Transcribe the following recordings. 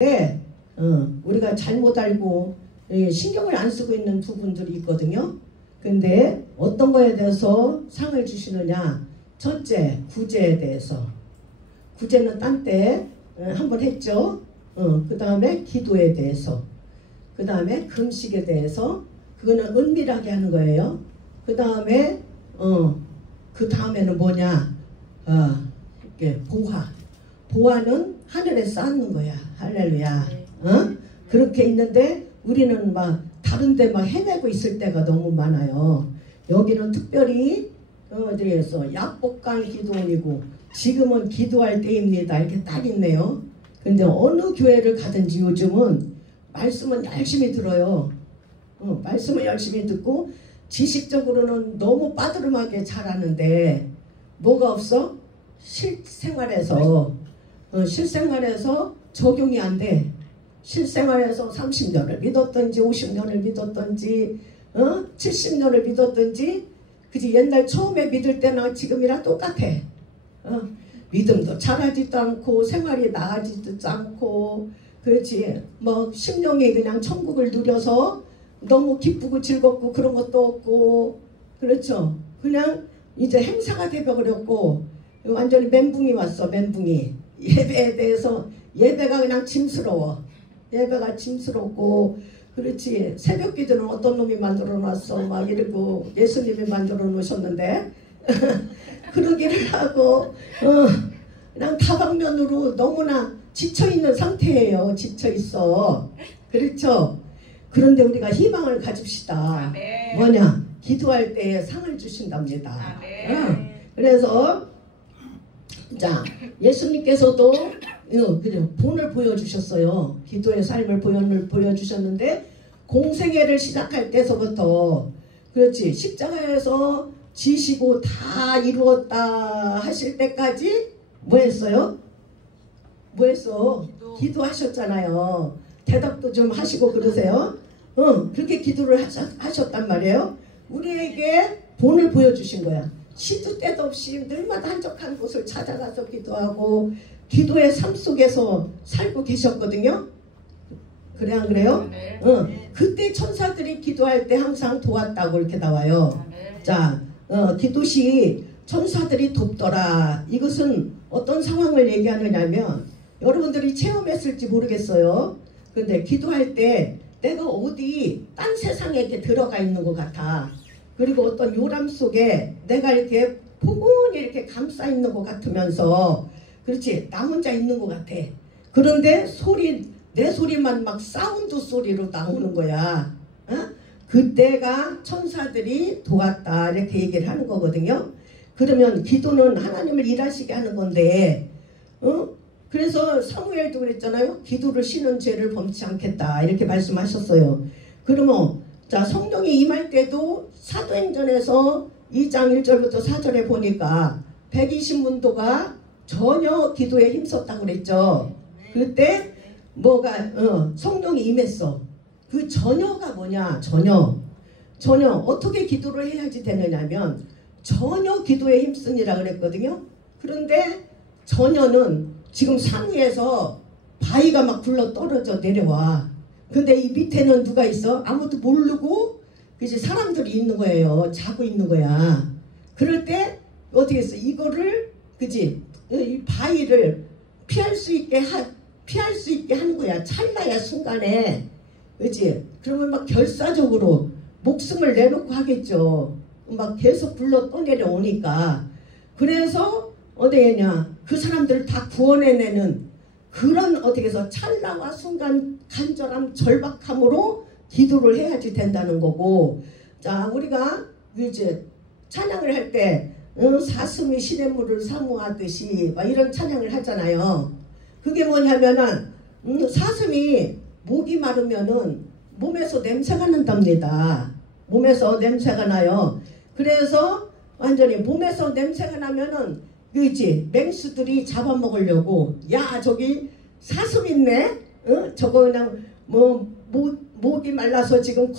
네, 우리가 잘못 알고 신경을 안 쓰고 있는 부분들이 있거든요. 근데 어떤 거에 대해서 상을 주시느냐? 첫째, 구제에 대해서. 구제는 딴 때 한번 했죠. 그 다음에 기도에 대해서. 그 다음에 금식에 대해서. 그거는 은밀하게 하는 거예요. 그 다음에 그 다음에는 뭐냐? 보화. 보화는 하늘에 쌓는 거야. 할렐루야. 그렇게 있는데 우리는 막 다른 데 막 헤매고 있을 때가 너무 많아요. 여기는 특별히 어디에서 약복강 기도원이고 지금은 기도할 때입니다. 이렇게 딱 있네요. 근데 어느 교회를 가든지 요즘은 말씀은 열심히 들어요. 말씀을 열심히 듣고 지식적으로는 너무 빠드름하게 잘하는데 뭐가 없어? 실생활에서 적용이 안 돼. 실생활에서 30년을 믿었던지 50년을 믿었던지 70년을 믿었던지 그지 옛날 처음에 믿을 때나 지금이랑 똑같아. 믿음도 잘하지도 않고 생활이 나아지지도 않고 그렇지 뭐 심령이 그냥 천국을 누려서 너무 기쁘고 즐겁고 그런 것도 없고 그렇죠. 그냥 이제 행사가 되어버렸고 완전히 멘붕이 왔어. 멘붕이. 예배에 대해서 예배가 그냥 짐스러워. 예배가 짐스럽고 그렇지. 새벽 기도는 어떤 놈이 만들어 놨어 막 이러고 예수님이 만들어 놓으셨는데 그러기를 하고 그냥 다방면으로 너무나 지쳐있는 상태예요. 지쳐있어. 그렇죠. 그런데 우리가 희망을 가집시다. 뭐냐? 기도할 때 상을 주신답니다. 그래서 자 예수님께서도 본을 보여주셨어요. 기도의 삶을 보여주셨는데 공생애를 시작할 때서부터 그렇지 십자가에서 지시고 다 이루었다 하실 때까지 뭐 했어요? 뭐 했어? 기도하셨잖아요. 대답도 좀 하시고 그러세요. 그렇게 기도를 하셨단 말이에요. 우리에게 본을 보여주신 거야. 시도 때도 없이 늘마다 한적한 곳을 찾아가서 기도하고 기도의 삶 속에서 살고 계셨거든요. 그래 안 그래요? 그때 천사들이 기도할 때 항상 도왔다고 이렇게 나와요. 자, 기도시 천사들이 돕더라. 이것은 어떤 상황을 얘기하느냐면 여러분들이 체험했을지 모르겠어요. 근데 기도할 때 내가 어디 딴 세상에 이렇게 들어가 있는 것 같아. 그리고 어떤 요람 속에 내가 이렇게 포근히 이렇게 감싸 있는 것 같으면서 그렇지 나 혼자 있는 것 같아. 그런데 내 소리만 막 사운드 소리로 나오는 거야. 그때가 천사들이 도왔다 이렇게 얘기를 하는 거거든요. 그러면 기도는 하나님을 일하시게 하는 건데 그래서 사무엘도 그랬잖아요. 기도를 쉬는 죄를 범치 않겠다 이렇게 말씀하셨어요. 그러면 자 성령이 임할 때도 사도행전에서 2장 1절부터 4절에 보니까 120문도가 전혀 기도에 힘썼다고 그랬죠. 그때 뭐가 성령이 임했어. 그 전혀가 뭐냐? 전혀 어떻게 기도를 해야지 되느냐면 전혀 기도에 힘쓰니라 그랬거든요. 그런데 전혀는 지금 상위에서 바위가 막 굴러 떨어져 내려와. 근데 이 밑에는 누가 있어? 아무도 모르고 그치 사람들이 있는 거예요. 자고 있는 거야. 그럴 때 어떻게 했어? 이거를 그치 이 바위를 피할 수 있게 하는 거야. 찰나야 순간에. 그치? 그러면 막 결사적으로 목숨을 내놓고 하겠죠. 막 계속 불러 떠내려오니까. 그래서 어디 했냐? 그 사람들을 다 구원해내는 그런 어떻게 해서 찰나와 순간 간절함 절박함으로 기도를 해야지 된다는 거고. 자 우리가 이제 찬양을 할 때 사슴이 시냇물을 사모하듯이 막 이런 찬양을 하잖아요. 그게 뭐냐면은 사슴이 목이 마르면은 몸에서 냄새가 난답니다. 몸에서 냄새가 나요. 그래서 완전히 몸에서 냄새가 나면은 그지 맹수들이 잡아먹으려고 야 저기 사슴 있네. 저거 그냥 목이 말라서 지금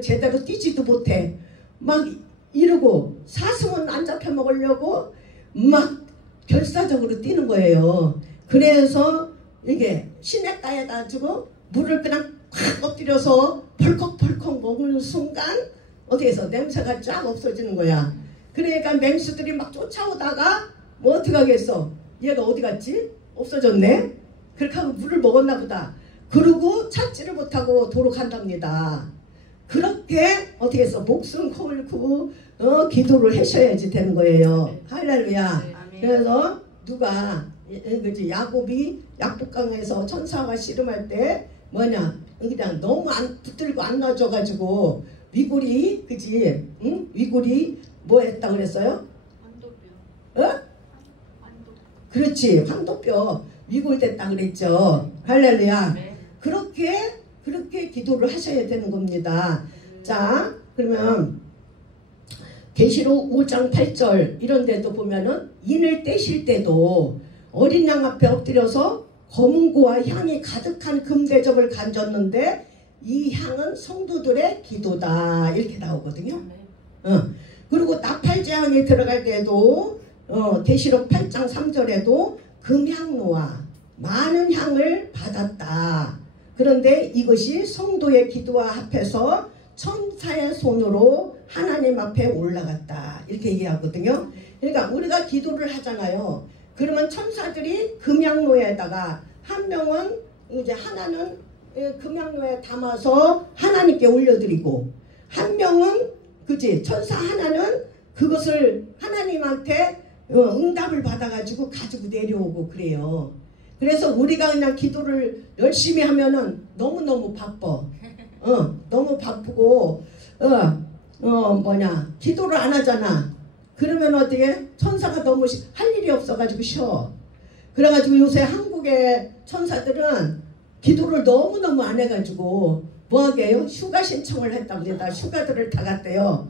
제대로 뛰지도 못해. 막 이러고 사슴은 안 잡혀 먹으려고 막 결사적으로 뛰는 거예요. 그래서 이게 시냇가에 가지고 물을 그냥 확 엎드려서 벌컥벌컥 먹는 순간 어디에서 냄새가 쫙 없어지는 거야. 그러니까 맹수들이 막 쫓아오다가 뭐 어떻게 하겠어? 얘가 어디 갔지? 없어졌네? 그렇게 하고 물을 먹었나 보다. 그러고 찾지를 못하고 도로 간답니다. 그렇게 어떻게 해서 목숨 걸고 기도를 하셔야지 되는 거예요. 할렐루야. 그래서 누가 그지 야곱이 약복강에서 천사와 씨름할 때 뭐냐 그냥 너무 붙들고 안 놔줘가지고 위골이 그지 응? 위골이 뭐 했다 그랬어요? 환도뼈. 어? 그렇지 환도뼈 위골됐다 그랬죠. 할렐루야. 네. 그렇게 기도를 하셔야 되는 겁니다. 자 그러면 계시록 5장 8절 이런 데도 보면은 인을 떼실 때도 어린 양 앞에 엎드려서 검은고와 향이 가득한 금대접을 간졌는데 이 향은 성도들의 기도다 이렇게 나오거든요. 그리고 나팔제왕에 들어갈 때도 계시록 8장 3절에도 금향로와 많은 향을 받았다. 그런데 이것이 성도의 기도와 합해서 천사의 손으로 하나님 앞에 올라갔다 이렇게 얘기하거든요. 그러니까 우리가 기도를 하잖아요. 그러면 천사들이 금향로에다가 한 명은 이제 하나는 금향로에 담아서 하나님께 올려드리고 한 명은 그지 천사 하나는 그것을 하나님한테 응답을 받아가지고 가지고 내려오고 그래요. 그래서 우리가 그냥 기도를 열심히 하면은 너무너무 바빠. 너무 바쁘고 기도를 안 하잖아. 그러면 어떻게 천사가 너무 할 일이 없어가지고 쉬어. 그래가지고 요새 한국의 천사들은 기도를 너무너무 안 해가지고 뭐하게 해요? 휴가 신청을 했답니다. 휴가들을 다 갔대요.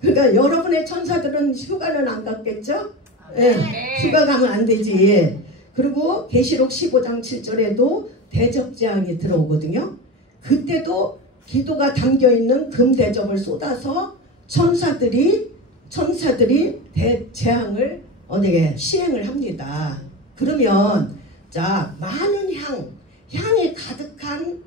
그러니까 여러분의 천사들은 휴가는 안 갔겠죠? 네. 휴가 가면 안 되지. 그리고 계시록 15장 7절에도 대접재앙이 들어오거든요. 그때도 기도가 담겨있는 금대접을 쏟아서 천사들이 대재앙을 시행을 합니다. 그러면 자 많은 향이 가득한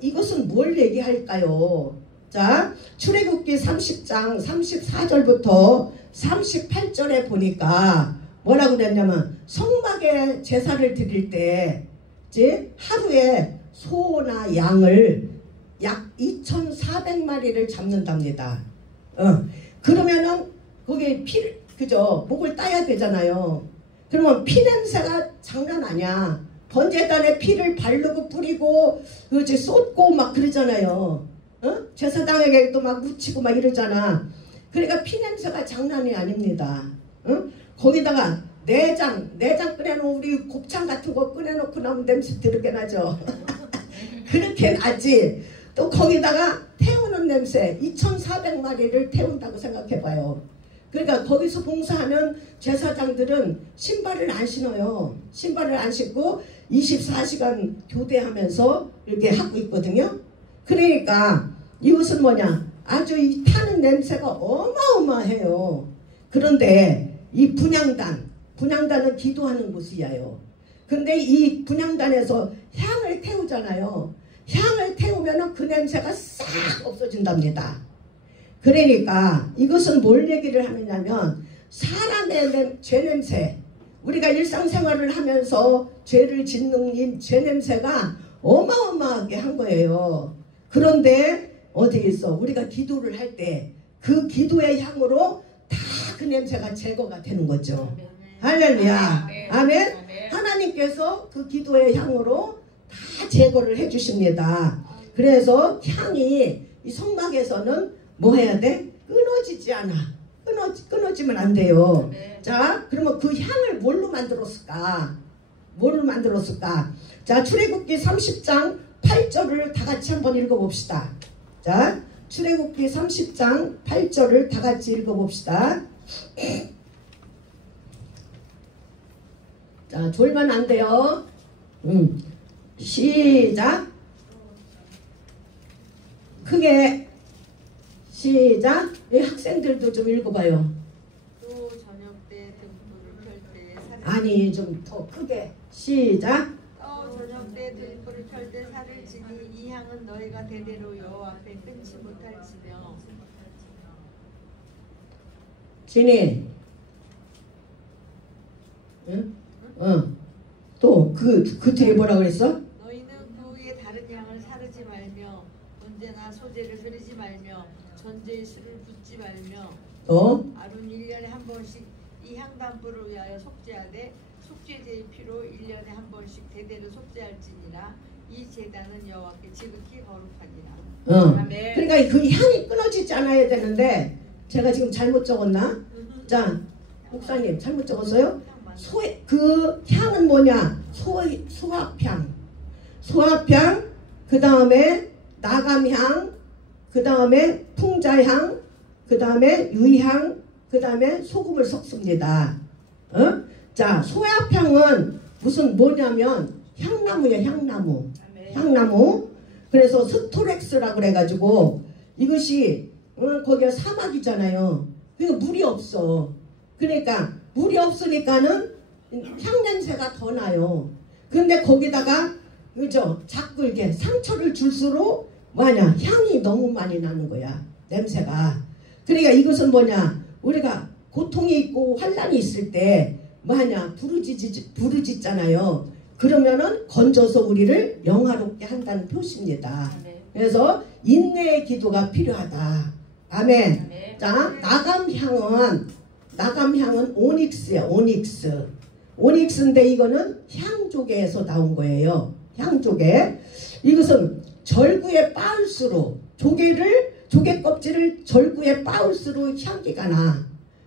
이것은 뭘 얘기할까요? 자 출애굽기 30장 34절부터 38절에 보니까 뭐라고 그랬냐면 성막에 제사를 드릴 때 이제 하루에 소나 양을 약 2,400마리를 잡는답니다. 그러면은 거기에 목을 따야 되잖아요. 그러면 피 냄새가 장난 아니야. 번제단에 피를 바르고 뿌리고 그지 쏟고 막 그러잖아요. 제사장에게도 막 묻히고 막 이러잖아. 그러니까 피 냄새가 장난이 아닙니다. 거기다가 내장 꺼내놓은 우리 곱창 같은 거 꺼내놓고 나면 냄새 더럽게 나죠. 그렇게 나지. 또 거기다가 태우는 냄새 2,400마리를 태운다고 생각해봐요. 그러니까 거기서 봉사하는 제사장들은 신발을 안 신어요. 신발을 안 신고 24시간 교대하면서 이렇게 하고 있거든요. 그러니까 이것은 뭐냐 아주 이 타는 냄새가 어마어마해요. 그런데 이 분향단은 기도하는 곳이에요. 근데 이 분향단에서 향을 태우잖아요. 향을 태우면 그 냄새가 싹 없어진답니다. 그러니까 이것은 뭘 얘기를 하느냐면 사람의 죄 냄새, 우리가 일상생활을 하면서 죄를 짓는 이 죄 냄새가 어마어마하게 한 거예요. 그런데 어디 있어? 우리가 기도를 할 때 그 기도의 향으로 다 그 냄새가 제거가 되는 거죠. 할렐루야. 아멘. 하나님께서 그 기도의 향으로 다 제거를 해 주십니다. 그래서 향이 이 성막에서는 뭐 해야 돼? 끊어지지 않아. 끊어지면 안 돼요. 자, 그러면 그 향을 뭘로 만들었을까? 자, 출애굽기 30장 8절을 다 같이 한번 읽어봅시다. 자, 출애굽기 30장 8절을 다 같이 읽어봅시다. 자, 졸면 안 돼요. 시작. 크게 시작. 이 학생들도 좀 읽어봐요. 또 저녁 때 등불을 켤 때 아니 좀 더 크게 시작. 너의 등불을 켤 때 살을 지니 이 향은 너희가 대대로 여호와 앞에 끊지 못할지며. 지니, 응? 또 그 뒤에 뭐라 그랬어? 너희는 그 위에 다른 향을 사르지 말며 언제나 소제를 흐리지 말며 전제의 술을 붓지 말며 아론 1년에 한 번씩 이 향단불을 위하여 속죄하되 속죄제의 피로 1년에 한 번씩 대대로 속죄할지니라. 이 제단은 여호와께 지극히 거룩하니라. 그러니까 그 향이 끊어지지 않아야 되는데 제가 지금 잘못 적었나? 자, 목사님 잘못 적었어요? 그 향은 뭐냐? 소합향, 그 다음에 나감향, 그 다음에 풍자향, 그 다음에 유향, 그 다음에 소금을 섞습니다. 자, 소합향은 무슨 뭐냐면 향나무야, 향나무. 그래서 스토렉스라고 그래가지고 이것이 거기가 사막이잖아요. 그러니까 물이 없어. 그러니까 물이 없으니까는 향 냄새가 더 나요. 근데 거기다가 그죠? 자꾸 이렇게 상처를 줄수록 뭐냐? 향이 너무 많이 나는 거야. 냄새가. 그러니까 이것은 뭐냐? 우리가 고통이 있고 환난이 있을 때 뭐냐? 부르짖잖아요. 그러면은 건져서 우리를 영화롭게 한다는 표시입니다. 그래서 인내의 기도가 필요하다. 아멘. 자, 나감향은 오닉스야, 오닉스인데 이거는 향조개에서 나온 거예요. 향조개. 이것은 절구에 빻을수록 조개 껍질을 절구에 빻을수록 향기가 나.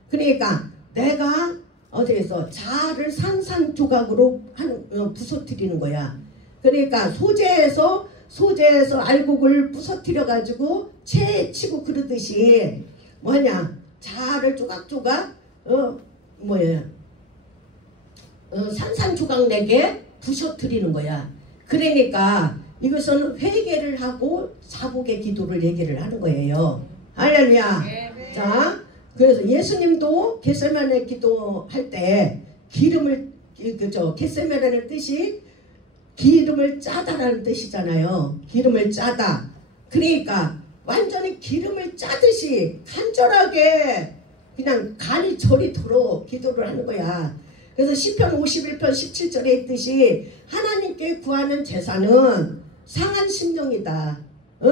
그러니까 내가 어디에서 자아를 산산조각으로 부서뜨리는 거야. 그러니까 소재에서 알곡을 부서뜨려 가지고 채 치고 그러듯이 뭐냐? 자아를 조각조각 산산조각 내게 부셔뜨리는 거야. 그러니까 이것은 회개를 하고 사복의 기도를 얘기를 하는 거예요. 할렐루야. 자, 그래서 예수님도 겟세마네 기도할 때 겟세마네는 뜻이 기름을 짜다라는 뜻이잖아요. 기름을 짜다. 그러니까 완전히 기름을 짜듯이 간절하게 그냥 간이 저리도록 기도를 하는 거야. 그래서 시편 51편 17절에 있듯이 하나님께 구하는 제사는 상한 심령이다.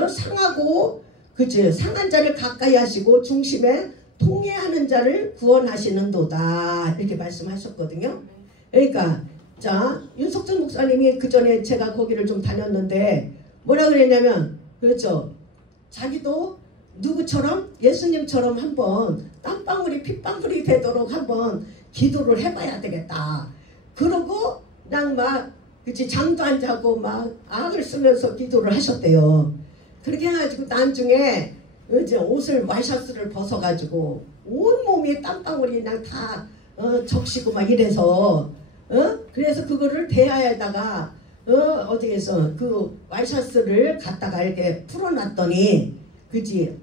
상하고 그치? 상한 자를 가까이 하시고 중심에 통회하는 자를 구원하시는도다. 이렇게 말씀하셨거든요. 그러니까 자, 윤석준 목사님이 그 전에 제가 거기를 좀 다녔는데 뭐라 그랬냐면 그렇죠. 자기도 누구처럼 예수님처럼 한번 땀방울이 핏방울이 되도록 한번 기도를 해봐야 되겠다. 그러고 그냥 막 그치 잠도 안 자고 막 악을 쓰면서 기도를 하셨대요. 그렇게 해가지고 나중에 이제 옷을 와이셔츠를 벗어가지고 온 몸이 땀방울이 그냥 다 적시고 막 이래서 그래서 그거를 대야에다가 어떻게 해서 그 와이셔츠를 갖다가 이렇게 풀어놨더니 그지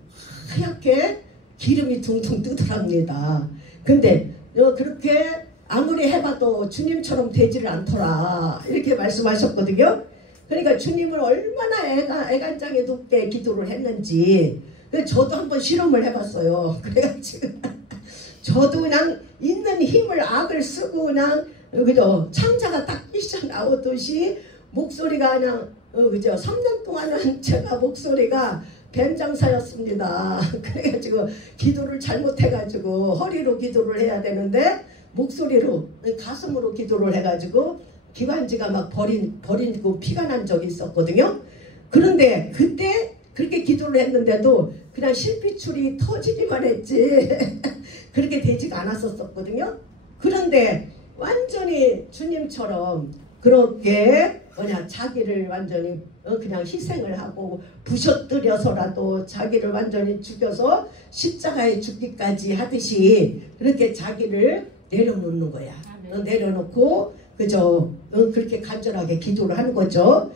하얗게 기름이 둥둥 뜨더랍니다. 근데 그렇게 아무리 해봐도 주님처럼 되지를 않더라 이렇게 말씀하셨거든요. 그러니까 주님을 얼마나 애간장에 높게 기도를 했는지 저도 한번 실험을 해봤어요. 그래가지고 저도 그냥 있는 힘을 악을 쓰고 그냥 그죠 창자가 딱 삐져 나오듯이 목소리가 그냥 그죠 3년 동안은 제가 목소리가 뱀장사였습니다. 그래가지고 기도를 잘못해가지고 허리로 기도를 해야 되는데 목소리로 가슴으로 기도를 해가지고 기관지가 막 버리고 피가 난 적이 있었거든요. 그런데 그때 그렇게 기도를 했는데도 그냥 실핏줄이 터지기만 했지 그렇게 되지가 않았었거든요. 그런데 완전히 주님처럼 그렇게 자기를 완전히 그냥 희생을 하고 부셔뜨려서라도 자기를 완전히 죽여서 십자가에 죽기까지 하듯이 그렇게 자기를 내려놓는 거야. 내려놓고 그죠? 그렇게 간절하게 기도를 하는 거죠.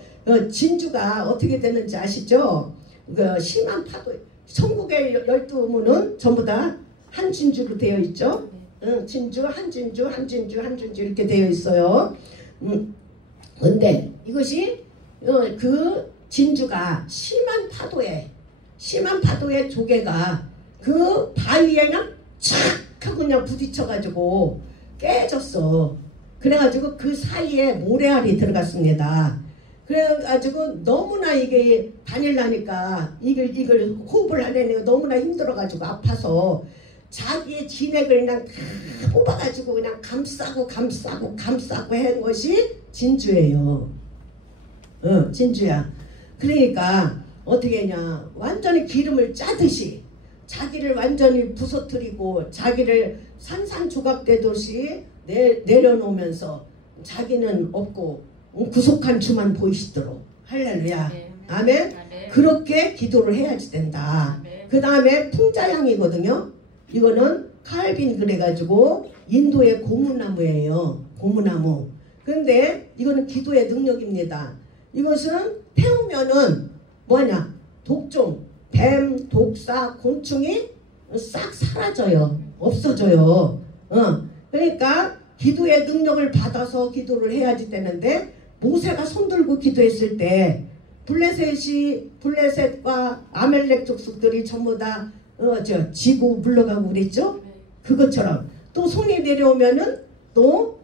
진주가 어떻게 되는지 아시죠? 그 심한 파도, 천국의 12문은 전부 다 한 진주로 되어 있죠. 진주, 한 진주, 한 진주, 한 진주 이렇게 되어 있어요. 근데 이것이 그 진주가 심한 파도에 조개가 그 바위에 그냥 착 하고 그냥 부딪혀가지고 깨졌어. 그래가지고 그 사이에 모래알이 들어갔습니다. 그래가지고 너무나 이게 다닐라니까 이걸 호흡을 하려니까 너무나 힘들어가지고 아파서 자기의 진액을 그냥 다 뽑아가지고 그냥 감싸고 한 것이 진주예요. 진주야. 그러니까 어떻게 했냐, 완전히 기름을 짜듯이 자기를 완전히 부서뜨리고 자기를 산산조각되듯이 내려놓으면서 자기는 없고 구속한 주만 보이시도록. 할렐루야. 아멘. 그렇게 기도를 해야지 된다. 그 다음에 풍자향이거든요. 이거는 칼빈 그래가지고 인도의 고무나무예요. 고무나무. 그런데 이거는 기도의 능력입니다. 이것은 태우면은 뭐냐, 독종, 뱀, 독사, 곤충이 싹 사라져요. 없어져요. 그러니까 기도의 능력을 받아서 기도를 해야지 되는데, 모세가 손들고 기도했을 때 블레셋과 아멜렉 족속들이 전부 다 지고 물러가고 그랬죠. 그것처럼 또 손이 내려오면은 또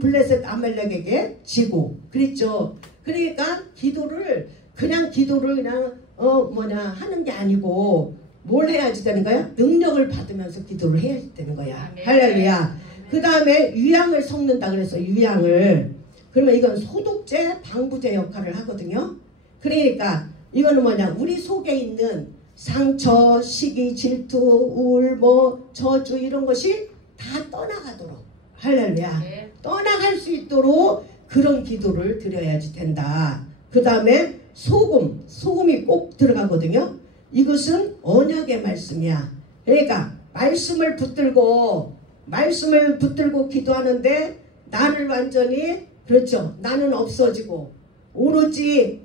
블레셋 아멜렉에게 지고 그랬죠. 그러니까 기도를 그냥 하는 게 아니고 뭘 해야지 되는 거야? 능력을 받으면서 기도를 해야지 되는 거야. 할렐루야. 그 다음에 유향을 섞는다 그래서 유향을. 그러면 이건 소독제, 방부제 역할을 하거든요. 그러니까 이거는 뭐냐, 우리 속에 있는 상처, 시기, 질투, 우울, 저주 이런 것이 다 떠나가도록. 할렐루야. 떠나갈 수 있도록 그런 기도를 드려야지 된다. 그 다음에 소금이 꼭 들어가거든요. 이것은 언약의 말씀이야. 그러니까 말씀을 붙들고 기도하는데 나를 완전히, 그렇죠, 나는 없어지고 오로지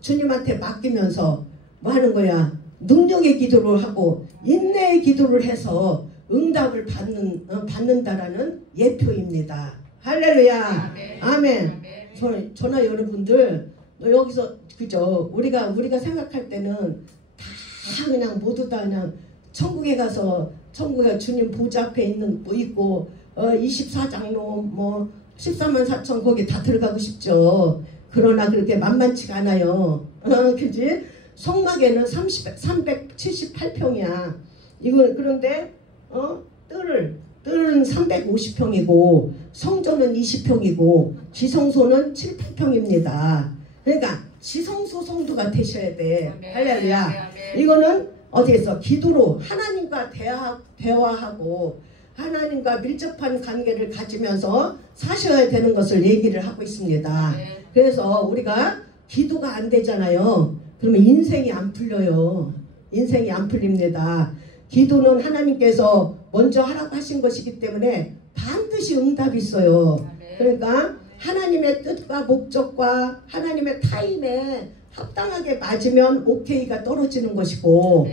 주님한테 맡기면서 뭐 하는 거야, 능력의 기도를 하고 인내의 기도를 해서 응답을 받는다라는 예표입니다. 할렐루야. 아멘. 저나 여러분들 여기서 그죠, 우리가 생각할 때는 다 그냥 모두 다 그냥 천국에 가서 천국에 주님 보좌 앞에 있고 24장로 14만 4천 거기 다 들어가고 싶죠. 그러나 그렇게 만만치가 않아요. 그지? 성막에는 378평이야. 그런데 뜰은 350평이고 성전은 20평이고 지성소는 7, 8평입니다. 그러니까 지성소 성도가 되셔야 돼. 할렐루야. 이거는 어떻게 해서 기도로 하나님과 대화하고 하나님과 밀접한 관계를 가지면서 사셔야 되는 것을 얘기를 하고 있습니다. 그래서 우리가 기도가 안 되잖아요. 그러면 인생이 안 풀려요. 인생이 안 풀립니다. 기도는 하나님께서 먼저 하라고 하신 것이기 때문에 반드시 응답이 있어요. 그러니까 하나님의 뜻과 목적과 하나님의 타임에 합당하게 맞으면 오케이가 떨어지는 것이고,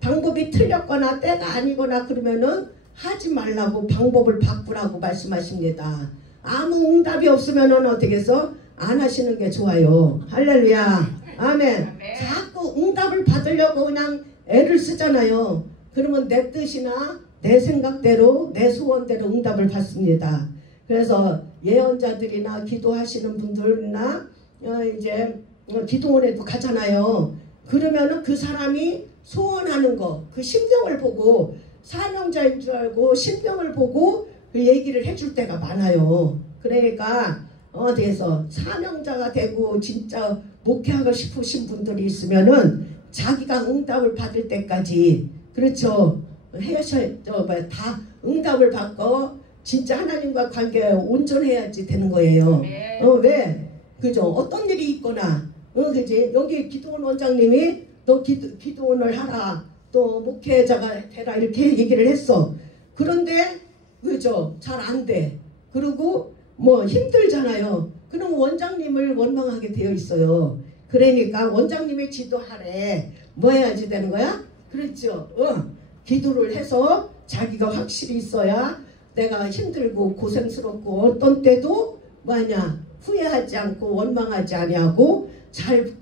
방법이 틀렸거나 때가 아니거나 그러면은 하지 말라고, 방법을 바꾸라고 말씀하십니다. 아무 응답이 없으면은 어떻게 해서 안 하시는 게 좋아요. 할렐루야. 아멘. 자꾸 응답을 받으려고 그냥 애를 쓰잖아요. 그러면 내 뜻이나 내 생각대로 내 소원대로 응답을 받습니다. 그래서 예언자들이나 기도하시는 분들이나 이제 기도원에도 가잖아요. 그러면은 그 사람이 소원하는 거, 그 심정을 보고, 사명자인 줄 알고 심정을 보고 그 얘기를 해줄 때가 많아요. 그러니까 어디에서 사명자가 되고 진짜 목회하고 싶으신 분들이 있으면은 자기가 응답을 받을 때까지, 그렇죠, 다 응답을 받고 진짜 하나님과 관계에 온전해야지 되는 거예요. 왜? 그죠? 어떤 일이 있거나, 그지? 여기 기도원 원장님이 너 기도원을 하라, 또 목회자가 되라 이렇게 얘기를 했어. 그런데 그죠? 잘 안 돼. 그리고 힘들잖아요. 그럼 원장님을 원망하게 되어 있어요. 그러니까 원장님의 지도 아래 뭐 해야지 되는 거야? 그렇죠. 기도를 해서 자기가 확실히 있어야 내가 힘들고 고생스럽고 어떤 때도 뭐하냐 후회하지 않고 원망하지 아니하고 잘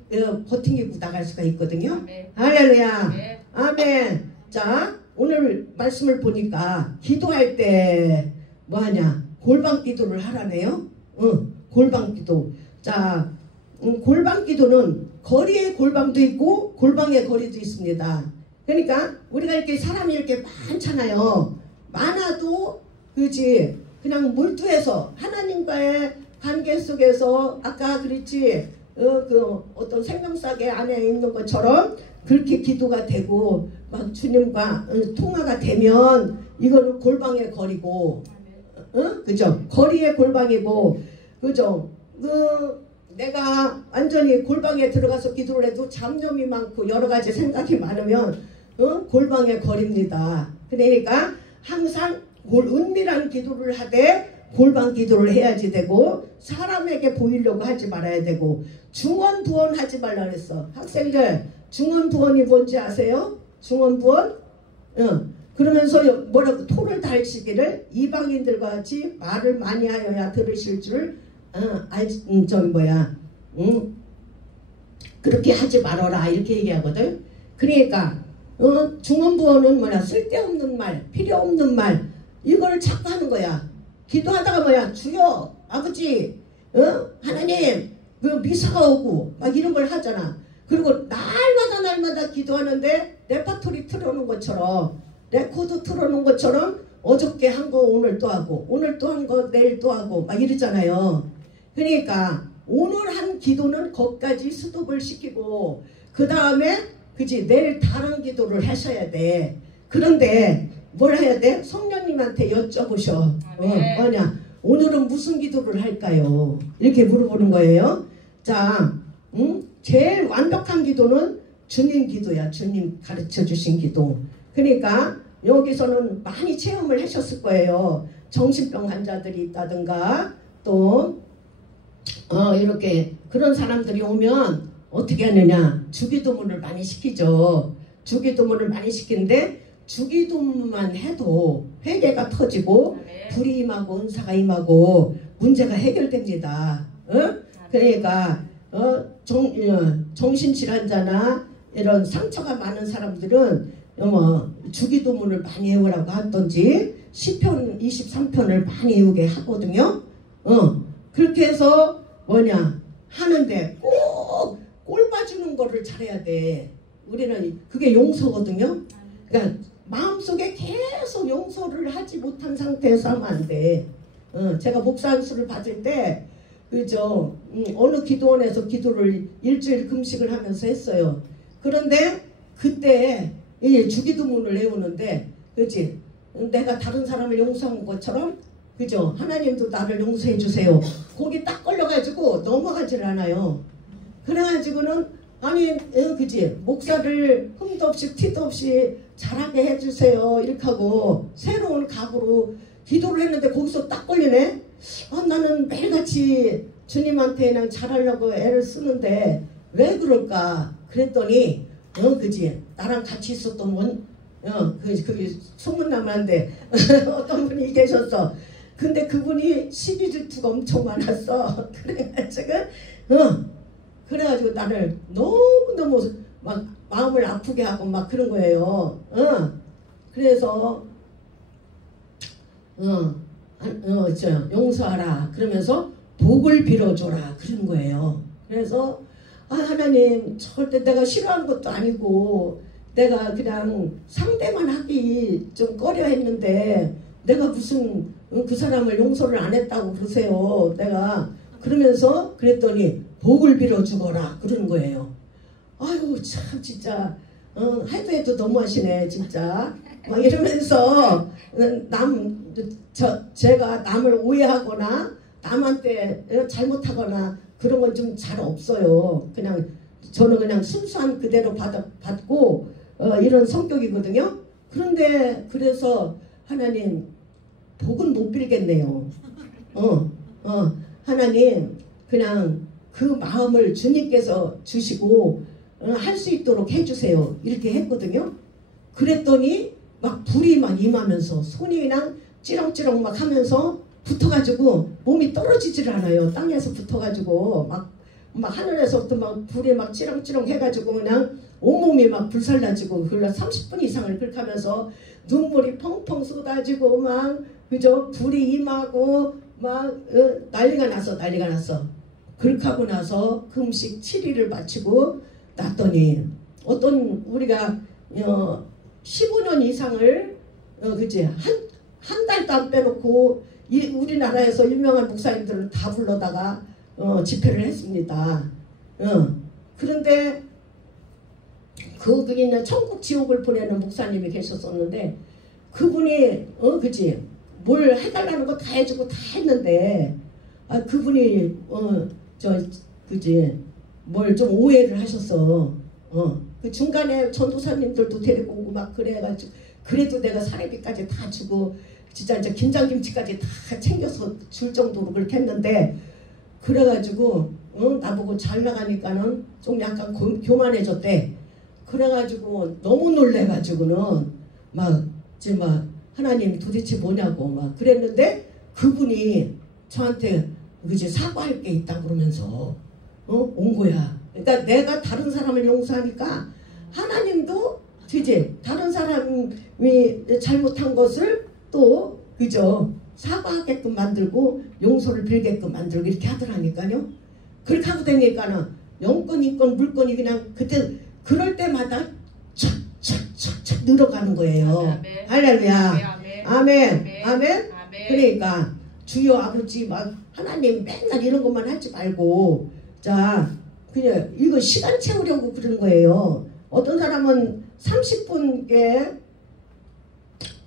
버티고 나갈 수가 있거든요. 네. 할렐루야. 네. 아멘. 자 오늘 말씀을 보니까 기도할 때 뭐하냐 골방 기도를 하라네요. 골방 기도. 자 골방 기도는 거리의 골방도 있고 골방의 거리도 있습니다. 그러니까 우리가 이렇게 사람이 이렇게 많잖아요. 많아도 그렇지 그냥 몰두해서 하나님과의 관계 속에서 아까 그랬지 그 어떤 생명사계 안에 있는 것처럼 그렇게 기도가 되고 막 주님과 통화가 되면 이거는 골방의 거리고 그죠? 거리의 골방이고 그죠? 내가 완전히 골방에 들어가서 기도를 해도 잡념이 많고 여러 가지 생각이 많으면 골방의 거리입니다. 그러니까 항상 은밀한 기도를 하되 골방 기도를 해야지 되고 사람에게 보이려고 하지 말아야 되고 중언부언 하지 말라 그랬어. 학생들 중언부언이 뭔지 아세요? 중언부언? 그러면서 뭐라고 토를 달치기를 이방인들과 같이 말을 많이 하여야 들으실 줄 그렇게 하지 말아라 이렇게 얘기하거든. 그러니까 중언부언은 뭐냐 쓸데없는 말 필요 없는 말 이걸 자꾸 하는 거야. 기도하다가 뭐야 주여 아버지 하나님 그 미사가 오고 막 이런 걸 하잖아. 그리고 날마다 기도하는데 레파토리 틀어놓은 것처럼 레코드 틀어놓은 것처럼 어저께 한 거 오늘 또 하고 오늘 또 한 거 내일 또 하고 막 이러잖아요. 그러니까 오늘 한 기도는 거기까지 스톱을 시키고 그 다음에 그지 내일 다른 기도를 하셔야 돼. 그런데 뭘 해야 돼? 성령님한테 여쭤보셔. 뭐냐 오늘은 무슨 기도를 할까요? 이렇게 물어보는 거예요. 자 제일 완벽한 기도는 주님 기도야. 주님 가르쳐 주신 기도. 그러니까 여기서는 많이 체험을 하셨을 거예요. 정신병 환자들이 있다든가 또 이렇게 그런 사람들이 오면 어떻게 하느냐 주기도문을 많이 시키죠. 주기도문을 많이 시키는데 주기도문만 해도 회개가 터지고 불이 임하고 은사가 임하고 문제가 해결됩니다. 그러니까 정신질환자나 이런 상처가 많은 사람들은 주기도문을 많이 외우라고 하던지 시편 23편을 많이 외우게 하거든요. 그렇게 해서 뭐냐 하는데 꼭 꼴 봐주는 거를 잘해야 돼. 우리는 그게 용서거든요. 그러니까 마음속에 계속 용서를 하지 못한 상태에서 하면 안 돼. 제가 목사 안수를 받을 때 그죠 어느 기도원에서 기도를 일주일 금식을 하면서 했어요. 그런데 그때 주기도문을 외우는데 그렇지 내가 다른 사람을 용서한 것처럼 그죠 하나님도 나를 용서해 주세요. 거기 딱 걸려가지고 넘어가질 않아요. 그래가지고는 아니 그지 목사를 흠도 없이 티도 없이 잘하게 해주세요 이렇게 하고 새로운 각오로 기도를 했는데 거기서 딱 걸리네. 나는 매일같이 주님한테 그냥 잘하려고 애를 쓰는데 왜 그럴까 그랬더니 그지 나랑 같이 있었던 그게 소문나면한데 어떤 분이 계셨어. 근데 그분이 시비 질투가 엄청 많았어. 그래가지고 나를 너무너무 막 마음을 아프게 하고 막 그런 거예요. 그래서 용서하라 그러면서 복을 빌어줘라 그런 거예요. 그래서 하나님 절대 내가 싫어하는 것도 아니고 내가 그냥 상대만 하기 좀 꺼려 했는데 내가 무슨 그 사람을 용서를 안 했다고 그러세요. 내가 그러면서 그랬더니 복을 빌어주거라 그러는 거예요. 아유 참 진짜 해도 너무하시네 진짜 막 이러면서 제가 남을 오해하거나 남한테 잘못하거나 그런 건 좀 잘 없어요. 그냥 저는 그냥 순수한 그대로 받고 이런 성격이거든요. 그런데 그래서 하나님 복은 못 빌겠네요. 하나님 그냥 그 마음을 주님께서 주시고 할 수 있도록 해주세요 이렇게 했거든요. 그랬더니 막 불이 막 임하면서 손이 그냥 찌렁찌렁 막 하면서 붙어가지고 몸이 떨어지질 않아요. 땅에서 붙어가지고 막 하늘에서부터 막 불이 막 찌렁찌렁 해가지고 그냥 온몸이 막 불살라지고 그걸 30분 이상을 그렇게 하면서 눈물이 펑펑 쏟아지고 막 그저 불이 임하고 막 난리가 났어. 그렇게 하고 나서 금식 7일을 마치고 났더니 어떤 우리가 15년 이상을 그치 한 달도 안 빼놓고 우리나라에서 유명한 목사님들을 다 불러다가 집회를 했습니다. 그런데 그분이 천국 지옥을 보내는 목사님이 계셨었는데 그분이 그치 뭘 해달라는 거 다 해주고 다 했는데 그분이 그치 뭘 좀 오해를 하셨어. 그 중간에 전도사님들도 데리고 오고 막 그래가지고 그래도 내가 사례비까지 다 주고 진짜 이제 김장김치까지 다 챙겨서 줄 정도로 그렇게 했는데 그래가지고 나보고 잘 나가니까는 좀 약간 교만해졌대. 그래가지고 너무 놀래가지고는 막 하나님 도대체 뭐냐고 막 그랬는데 그분이 저한테 그지 사과할 게 있다 그러면서 온 거야. 그러니까 내가 다른 사람을 용서하니까 하나님도 그지 다른 사람이 잘못한 것을 또 그죠 사과하게끔 만들고 용서를 빌게끔 만들고 이렇게 하더라니까요. 그렇게 하고 되니까는 영권 인권 물건이 그냥 그때 그럴 때마다 착착착착 늘어가는 거예요. 할렐루야. 아멘. 아멘. 그러니까 주여 아버지 막 하나님 맨날 이런 것만 하지 말고 자 그냥 이거 시간 채우려고 그러는 거예요. 어떤 사람은 30분께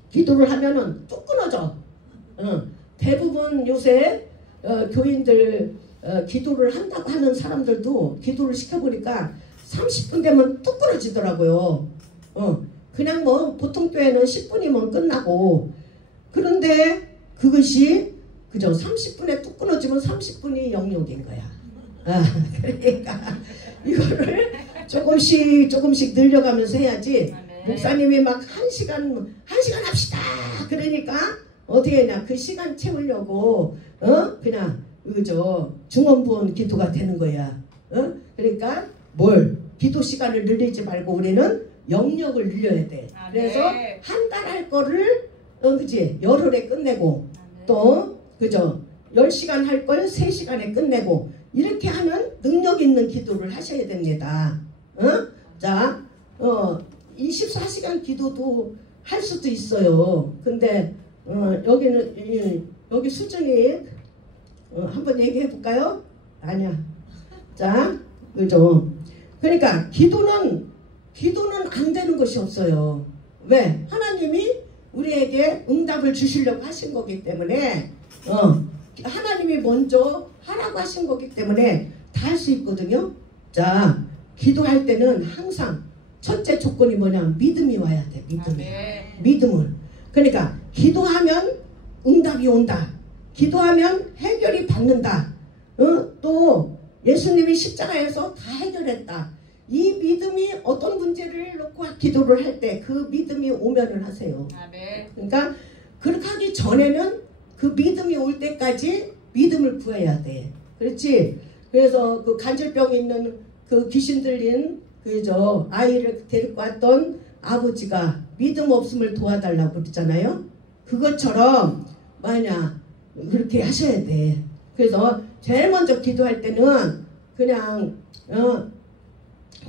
기도를 하면은 뚝 끊어져. 대부분 요새 교인들 기도를 한다고 하는 사람들도 기도를 시켜보니까 30분 되면 뚝 끊어지더라고요. 그냥 뭐 보통 교회는 10분이면 끝나고 그런데 그것이 그죠 30분에 뚝 끊어지면 30분이 영역인 거야. 그러니까 이거를 조금씩 늘려가면서 해야지. 목사님이 막 한 시간 합시다 그러니까 어떻게 했냐 그 시간 채우려고 그냥 그죠 중원부원 기도가 되는 거야. 그러니까 뭘 기도 시간을 늘리지 말고 우리는 영역을 늘려야 돼. 그래서 한 달 할 거를 그지 열흘에 끝내고 또 그죠 10시간 할 걸 3시간에 끝내고 이렇게 하는 능력 있는 기도를 하셔야 됩니다. 자 24시간 기도도 할 수도 있어요. 근데 여기는 여기 수준이 한번 얘기해 볼까요? 아니야. 자 그죠. 그러니까 기도는 안 되는 것이 없어요. 왜? 하나님이 우리에게 응답을 주시려고 하신 거기 때문에 하나님이 먼저 하라고 하신 거기 때문에 다 할 수 있거든요. 자 기도할 때는 항상 첫째 조건이 뭐냐 믿음이 와야 돼. 믿음을. 그러니까 기도하면 응답이 온다. 기도하면 해결이 받는다. 또 예수님이 십자가에서 다 해결했다. 이 믿음이 어떤 문제를 놓고 기도를 할 때 그 믿음이 오면을 하세요. 그러니까 그렇게 하기 전에는 그 믿음이 올 때까지 믿음을 구해야 돼. 그렇지? 그래서 그 간질병 있는 그 귀신 들린 그저 아이를 데리고 왔던 아버지가 믿음 없음을 도와달라고 그랬잖아요. 그것처럼 만약 그렇게 하셔야 돼. 그래서 제일 먼저 기도할 때는 그냥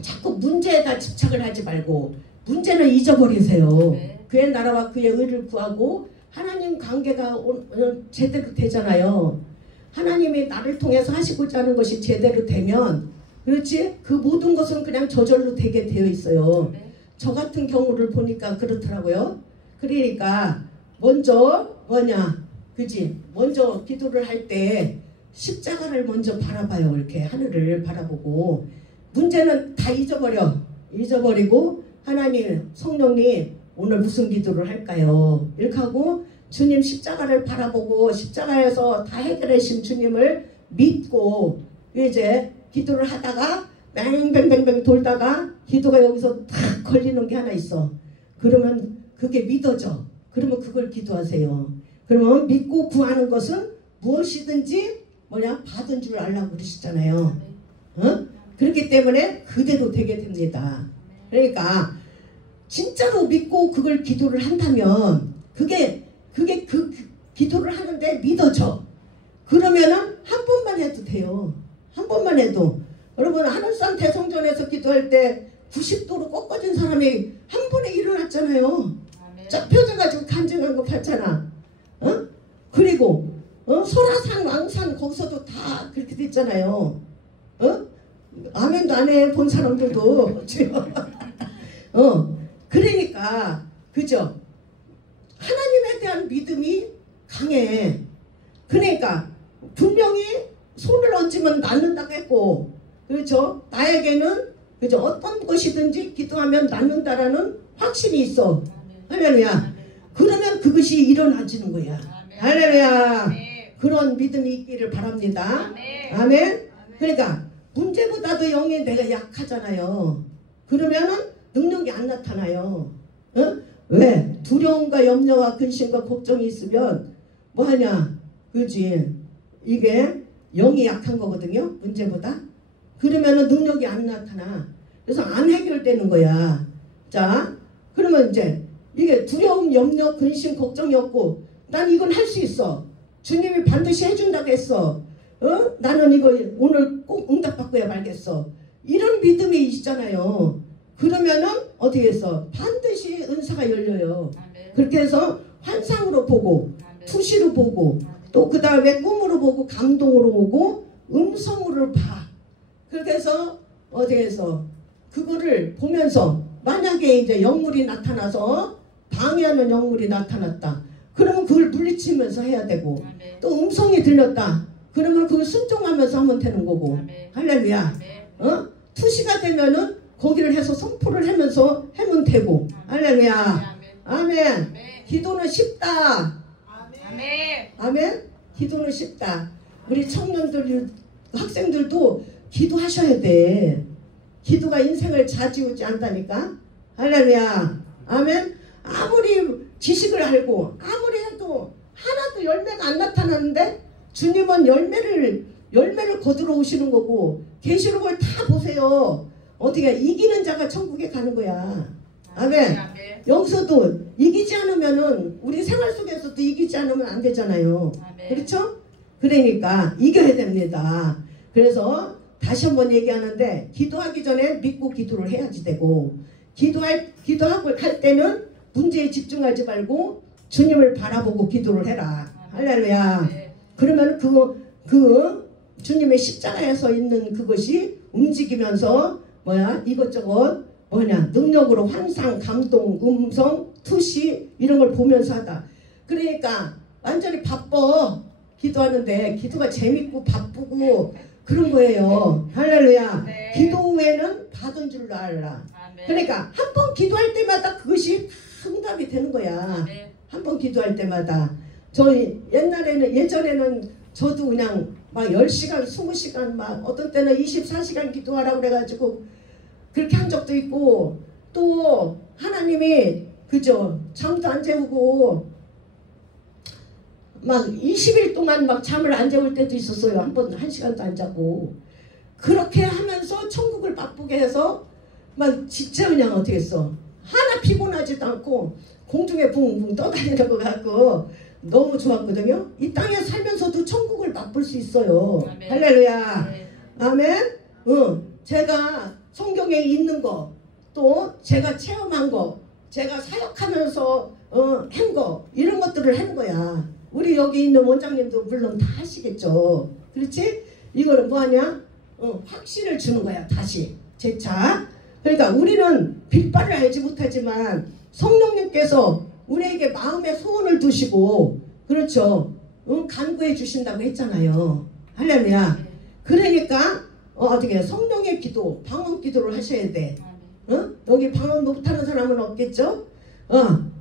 자꾸 문제에다 집착을 하지 말고 문제는 잊어버리세요. 그의 나라와 그의 의를 구하고 하나님 관계가 제대로 되잖아요. 하나님이 나를 통해서 하시고자 하는 것이 제대로 되면 그렇지? 그 모든 것은 그냥 저절로 되게 되어 있어요. 저 같은 경우를 보니까 그렇더라고요. 그러니까 먼저 뭐냐 그지? 먼저 기도를 할 때 십자가를 먼저 바라봐요. 이렇게 하늘을 바라보고 문제는 다 잊어버리고 하나님 성령님 오늘 무슨 기도를 할까요? 이렇게 하고 주님 십자가를 바라보고 십자가에서 다 해결하신 주님을 믿고 이제 기도를 하다가 뱅뱅뱅뱅 돌다가 기도가 여기서 탁 걸리는 게 하나 있어. 그러면 그게 믿어져. 그러면 그걸 기도하세요. 그러면 믿고 구하는 것은 무엇이든지 받은 줄 알라고 그러셨잖아요. 그렇기 때문에 그대로 되게 됩니다. 그러니까 진짜로 믿고 그걸 기도를 한다면 그게 그 기도를 하는데 믿어져. 그러면은 한 번만 해도 돼요. 한 번만 해도. 여러분 하늘산 대성전에서 기도할 때 90도로 꺾어진 사람이 한 번에 일어났잖아요. 쫙 펴져가지고 간증한 거 봤잖아. 그리고 소라산 왕산 거기서도 다 그렇게 됐잖아요. 아멘도 안 해 본 사람들도. 그러니까 그죠? 하나님에 대한 믿음이 강해. 그러니까 분명히 손을 얹으면 낫는다고 했고, 그렇죠? 나에게는 그죠? 어떤 것이든지 기도하면 낫는다라는 확신이 있어. 할렐루야. 그러면 그것이 일어나지는 거야. 할렐루야. 그런 믿음이 있기를 바랍니다. 아멘. 그러니까 문제보다도 영에 내가 약하잖아요. 그러면은 능력이 안 나타나요. 왜? 두려움과 염려와 근심과 걱정이 있으면 뭐하냐? 그지? 이게 영이 약한 거거든요. 문제보다. 그러면은 능력이 안 나타나. 그래서 안 해결되는 거야. 자, 그러면 이제 이게 두려움, 염려, 근심, 걱정이 없고 난 이건 할 수 있어. 주님이 반드시 해준다고 했어. 나는 이거 오늘 꼭 응답받고야 말겠어. 이런 믿음이 있잖아요. 그러면은 어떻게 해서 반드시 은사가 열려요. 그렇게 해서 환상으로 보고 투시로 보고 또 그 다음에 꿈으로 보고 감동으로 보고 음성으로 봐. 그렇게 해서 어떻게 해서 그거를 보면서 만약에 이제 영물이 나타나서 방해하는 영물이 나타났다. 그러면 그걸 물리치면서 해야 되고 또 음성이 들렸다. 그러면 그걸 순종하면서 하면 되는 거고. 할렐루야. 투시가 되면은 거기를 해서 선포를 하면서 하면 되고. 할렐루야. 아멘. 기도는 쉽다. 아멘. 기도는 쉽다. 우리 청년들, 학생들도 기도하셔야 돼. 기도가 인생을 좌지우지 한다니까. 할렐루야. 아멘. 아무리 지식을 알고 아무리 해도 하나도 열매가 안 나타나는데 주님은 열매를 거두러 오시는 거고 계시록을 다 보세요. 어떻게 이기는 자가 천국에 가는 거야. 아멘. 여기서도 이기지 않으면은 우리 생활 속에서도 이기지 않으면 안 되잖아요. 그렇죠? 그러니까 이겨야 됩니다. 그래서 다시 한번 얘기하는데 기도하기 전에 믿고 기도를 해야지 되고 기도하고 할 때는 문제에 집중하지 말고 주님을 바라보고 기도를 해라. 할렐루야. 그러면 그 주님의 십자가에서 있는 그것이 움직이면서 이것저것 능력으로 환상, 감동, 음성, 투시 이런 걸 보면서 하다. 그러니까 완전히 바빠. 기도하는데 기도가 재밌고 바쁘고 그런 거예요. 할렐루야. 기도 후에는 받은 줄로 알라. 그러니까 한 번 기도할 때마다 그것이 응답이 되는 거야. 한 번 기도할 때마다. 저희 예전에는 저도 그냥 막 10시간, 20시간 막 어떤 때는 24시간 기도하라고 그래가지고 그렇게 한 적도 있고 또 하나님이 그죠? 잠도 안 재우고 막 20일 동안 막 잠을 안 재울 때도 있었어요. 한 번 1시간도 안 자고. 그렇게 하면서 천국을 맛보게 해서 막 진짜 그냥 어떻게 했어. 하나 피곤하지도 않고 공중에 붕붕 떠다니는 것 같고 너무 좋았거든요. 이 땅에 살면서도 천국을 맛볼 수 있어요. 아멘. 할렐루야. 네. 아멘. 제가 성경에 있는 거, 또 제가 체험한 거, 제가 사역하면서 한 거, 이런 것들을 하는 거야. 우리 여기 있는 원장님도 물론 다 하시겠죠. 그렇지? 이거는 뭐하냐? 확신을 주는 거야. 다시 재차. 그러니까 우리는 빛발을 알지 못하지만 성령님께서 우리에게 마음의 소원을 두시고 그렇죠. 간구해 주신다고 했잖아요. 할렐루야. 그러니까 어떻게 성령의 기도, 방언 기도를 하셔야 돼. 여기 방언 못하는 사람은 없겠죠?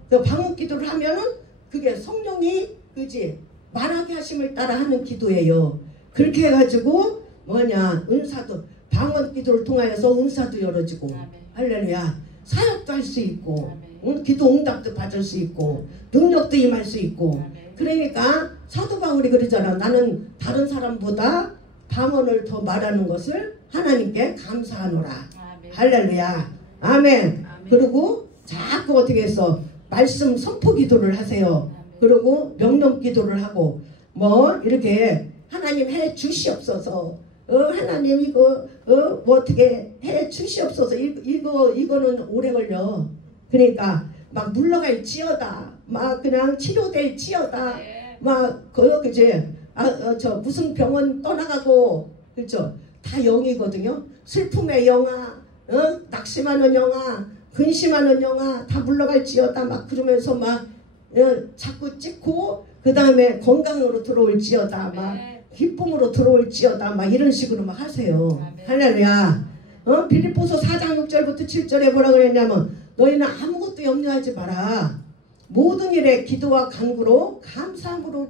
그 방언 기도를 하면은 그게 성령이 그지 말하게 하심을 따라 하는 기도예요. 그렇게 해가지고 은사도 방언 기도를 통하여서 은사도 열어지고 할렐루야. 사역도 할 수 있고 기도 응답도 받을 수 있고 능력도 임할 수 있고 그러니까 사도 바울이 그러잖아. 나는 다른 사람보다 방언을 더 말하는 것을 하나님께 감사하노라. 아멘. 할렐루야. 아멘. 아멘. 그리고 자꾸 어떻게 해서 말씀 선포 기도를 하세요. 그리고 명령 기도를 하고 뭐 이렇게 하나님 해 주시옵소서. 하나님 이거 뭐 어떻게 해 주시옵소서. 이거는 오래 걸려. 그러니까 막 물러갈지어다. 막 그냥 치료될지어다. 막 그제 저 무슨 병원 떠나가고 그렇죠. 다 영이거든요. 슬픔의 영아, 낙심하는 영아, 근심하는 영아 다 물러갈지어다. 막 그러면서 막 자꾸 찍고 그 다음에 건강으로 들어올지어다. 막 기쁨으로 들어올지어다. 막 이런 식으로 막 하세요. 할렐루야. 빌립보서 4장 6절부터 7절에 뭐라 그랬냐면 너희는 아무것도 염려하지 마라. 모든 일에 기도와 간구로 감사함으로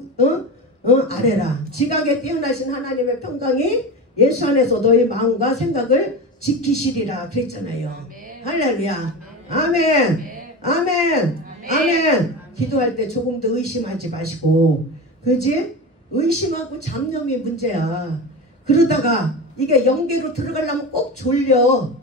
아뢰라. 지각에 뛰어나신 하나님의 평강이 예수 안에서 너희 마음과 생각을 지키시리라 그랬잖아요. 할렐루야. 아멘. 아멘. 아멘. 기도할 때 조금 더 의심하지 마시고, 그지? 의심하고 잡념이 문제야. 그러다가 이게 영계로 들어가려면 꼭 졸려.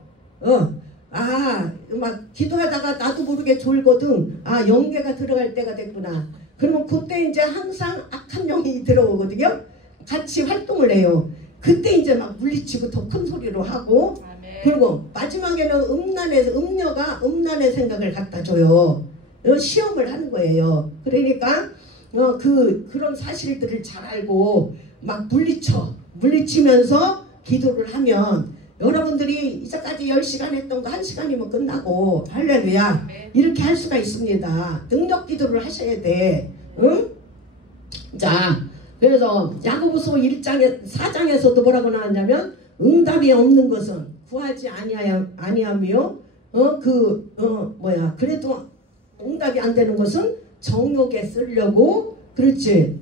막 기도하다가 나도 모르게 졸거든. 영계가 들어갈 때가 됐구나. 그러면 그때 이제 항상 악한 영이 들어오거든요. 같이 활동을 해요. 그때 이제 막 물리치고 더 큰 소리로 하고, 그리고 마지막에는 음녀가 음란의 생각을 갖다 줘요. 시험을 하는 거예요. 그러니까 그런 사실들을 잘 알고 막 물리치면서 기도를 하면 여러분들이 이제까지 10시간 했던 거 1시간이면 끝나고, 할렐루야. 이렇게 할 수가 있습니다. 능력 기도를 하셔야 돼. 응? 자, 그래서 야고보서 4장에서도 뭐라고 나왔냐면 응답이 없는 것은 구하지 아니하며 그래도 응답이 안 되는 것은 정욕에 쓰려고, 그렇지?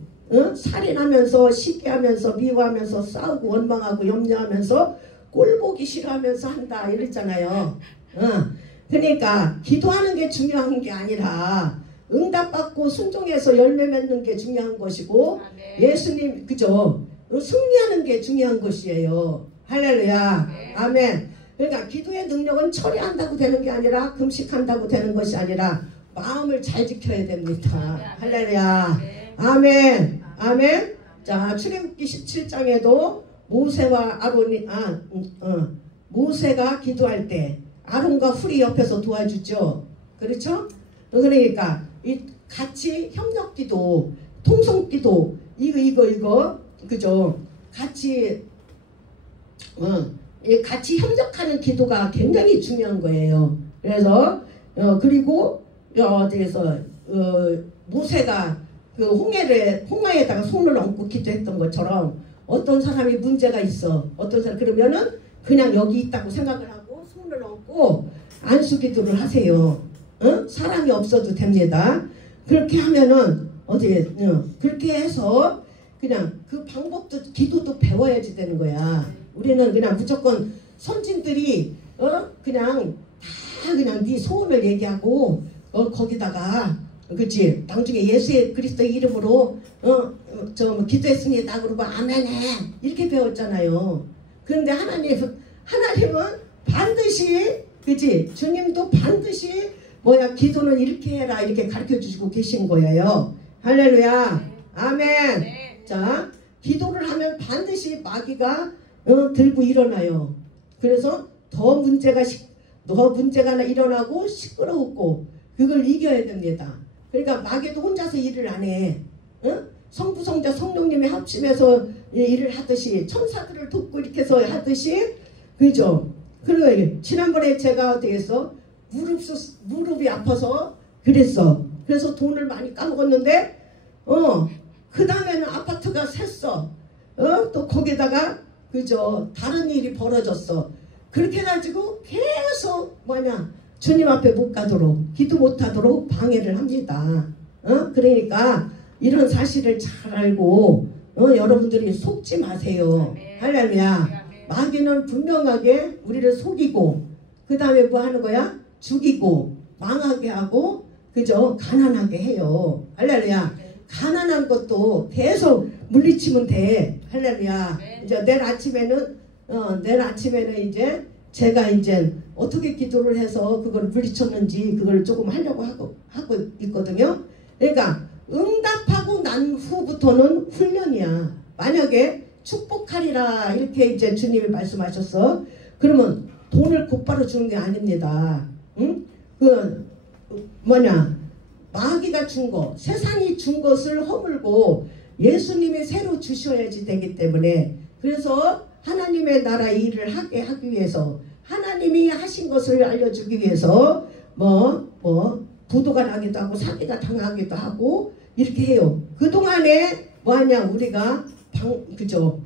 살인하면서 시기하면서 미워하면서 싸우고 원망하고 염려하면서 꼴보기 싫어하면서 한다 이랬잖아요. 그러니까 기도하는 게 중요한 게 아니라 응답받고 순종해서 열매 맺는 게 중요한 것이고, 예수님 그죠? 승리하는 게 중요한 것이에요. 할렐루야. 아멘. 그러니까 기도의 능력은 처리한다고 되는 게 아니라 금식한다고 되는 것이 아니라 마음을 잘 지켜야 됩니다. 할렐루야. 아멘. 아멘. 자, 출애굽기 17장에도 모세와 아론이 모세가 기도할 때 아론과 훌이 옆에서 도와주죠. 그렇죠? 그러니까 이 같이 협력기도, 통성기도 이거 그죠? 같이 협력하는 기도가 굉장히 중요한 거예요. 그래서 그리고 어디에서 모세가 그 홍해에다가 손을 얹고 기도했던 것처럼 어떤 사람이 문제가 있어. 어떤 사람 그러면은 그냥 여기 있다고 생각을 하고 손을 얹고 안수 기도를 하세요. 사람이 없어도 됩니다. 그렇게 하면은 그렇게 해서 그냥 그 방법도 기도도 배워야지 되는 거야. 우리는 그냥 무조건 선진들이 그냥 네 소원을 얘기하고 거기다가 그치 나중에 예수 그리스도의 이름으로 기도했습니다 그러고 아멘해 이렇게 배웠잖아요. 그런데 하나님은 반드시 그치 주님도 반드시 기도는 이렇게 해라 이렇게 가르쳐 주시고 계신 거예요. 할렐루야. 아멘. 자, 기도를 하면 반드시 마귀가 들고 일어나요. 그래서 더 문제가 일어나고 시끄러웠고 그걸 이겨야 됩니다. 그러니까 마귀도 혼자서 일을 안 해. 성부 성자 성령님이 합심해서 일을 하듯이 천사들을 돕고 이렇게 해서 하듯이 그죠. 그리고 지난번에 제가 어떻게 했어? 무릎이 아파서 그랬어. 그래서 돈을 많이 까먹었는데 그 다음에는 아파트가 샜어. 또 거기다가 그죠 다른 일이 벌어졌어. 그렇게 해가지고 계속 주님 앞에 못 가도록 기도 못하도록 방해를 합니다. 그러니까 이런 사실을 잘 알고 여러분들이 속지 마세요. 할렐루야. 마귀는 분명하게 우리를 속이고 그 다음에 뭐 하는 거야? 죽이고 망하게 하고 그죠 가난하게 해요. 할렐루야. 가난한 것도 계속 물리치면 돼. 할렐루야. 네. 이제 내일 아침에는 이제 제가 이제 어떻게 기도를 해서 그걸 물리쳤는지 그걸 조금 하려고 하고 있거든요. 그러니까 응답하고 난 후부터는 훈련이야. 만약에 축복하리라 이렇게 이제 주님이 말씀하셨어. 그러면 돈을 곧바로 주는 게 아닙니다. 응? 마귀가 준 거, 세상이 준 것을 허물고 예수님이 새로 주셔야지 되기 때문에, 그래서 하나님의 나라 일을 하기 위해서, 하나님이 하신 것을 알려주기 위해서 부도가 나기도 하고 사기가 당하기도 하고 이렇게 해요. 그동안에 뭐하냐, 우리가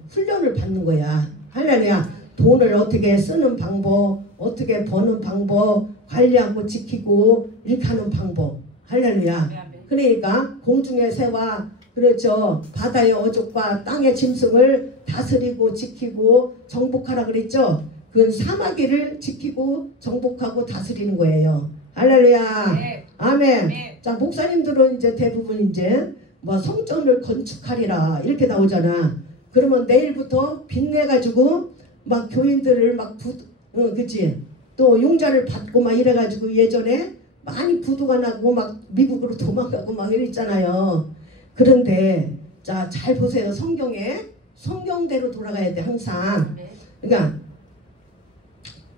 훈련을 받는 거야. 할렐루야. 돈을 어떻게 쓰는 방법, 어떻게 버는 방법, 관리하고 지키고 이렇게 하는 방법. 할렐루야. 그러니까 공중의 새와 그렇죠, 바다의 어족과 땅의 짐승을 다스리고 지키고 정복하라 그랬죠. 그건 사마귀를 지키고 정복하고 다스리는 거예요. 할렐루야. 네. 아멘. 네. 자, 목사님들은 이제 대부분 이제 성전을 건축하리라 이렇게 나오잖아. 그러면 내일부터 빚내가지고 막 교인들을 그치? 또 용자를 받고 막 이래가지고 예전에 많이 부도가 나고 막 미국으로 도망가고 막 이랬잖아요. 그런데 자, 잘 보세요. 성경대로 돌아가야 돼 항상. 그러니까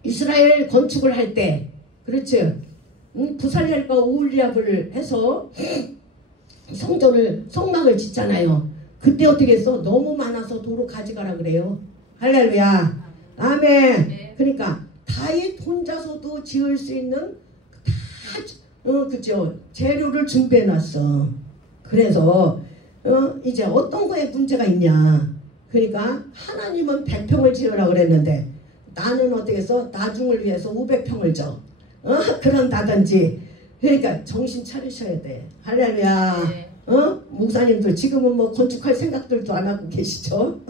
이스라엘 건축을 할 때, 그렇지? 부살렐과 오홀리압을 해서 성막을 짓잖아요. 그때 어떻게 했어? 너무 많아서 도로 가져가라 그래요. 할렐루야. 아멘. 그러니까 다윗 혼자서도 지을 수 있는 그죠? 재료를 준비해 놨어. 그래서 이제 어떤 거에 문제가 있냐? 그러니까 하나님은 100평을 지으라 그랬는데 나는 어떻게 해서 나중을 위해서 500평을 줘. 그런다든지. 그러니까 정신 차리셔야 돼. 할렐루야. 네. 목사님들 지금은 건축할 생각들도 안 하고 계시죠?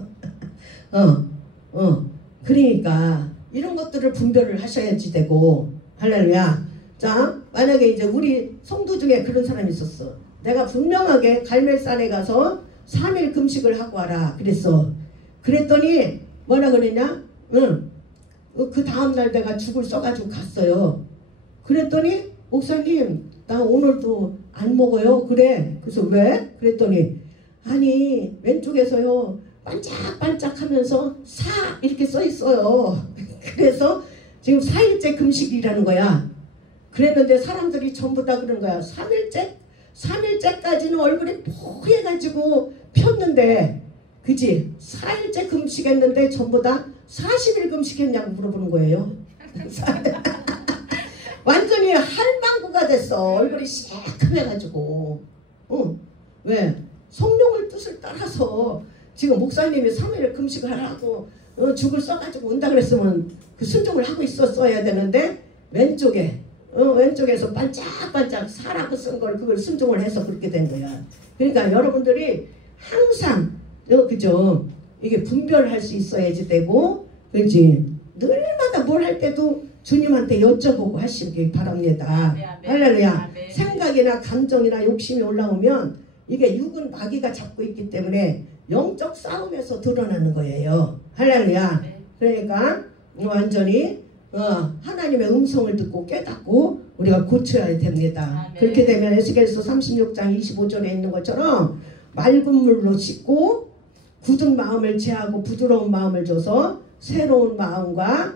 그러니까 이런 것들을 분별을 하셔야지 되고. 할렐루야. 자, 만약에 이제 우리 성도 중에 그런 사람이 있었어. 내가 분명하게 갈멜산에 가서 3일 금식을 하고 와라 그랬어. 그랬더니 뭐라 그랬냐? 그 다음날 내가 죽을 써가지고 갔어요. 그랬더니 목사님 나 오늘도 안 먹어요. 그래. 그래서 왜? 그랬더니 아니 왼쪽에서요 반짝반짝 하면서 사 이렇게 써 있어요. 그래서 지금 4일째 금식이라는 거야. 그랬는데 사람들이 전부 다 그런 거야. 3일째까지는 얼굴이 포해가지고 폈는데, 그지? 4일째 금식했는데 전부 다 40일 금식했냐고 물어보는 거예요. 완전히 할망구가 됐어. 얼굴이 새카매가지고. 왜? 성령의 뜻을 따라서 지금 목사님이 3일 금식을 하라고 죽을 써가지고 온다 그랬으면 그 순종을 하고 있었어야 되는데 왼쪽에서 반짝반짝 사라고 쓴 걸 그걸 순종을 해서 그렇게 된 거야. 그러니까 여러분들이 항상 그죠? 이게 분별할 수 있어야지 되고, 그렇지? 늘마다 뭘 할 때도 주님한테 여쭤보고 하시기 바랍니다. 할렐루야. 생각이나 감정이나 욕심이 올라오면 이게 육은 마귀가 잡고 있기 때문에 영적 싸움에서 드러나는 거예요. 할렐루야. 그러니까 완전히 하나님의 음성을 듣고 깨닫고 우리가 고쳐야 됩니다. 그렇게 되면 에스겔서 36장 25절에 있는 것처럼 맑은 물로 씻고 굳은 마음을 제하고 부드러운 마음을 줘서 새로운 마음과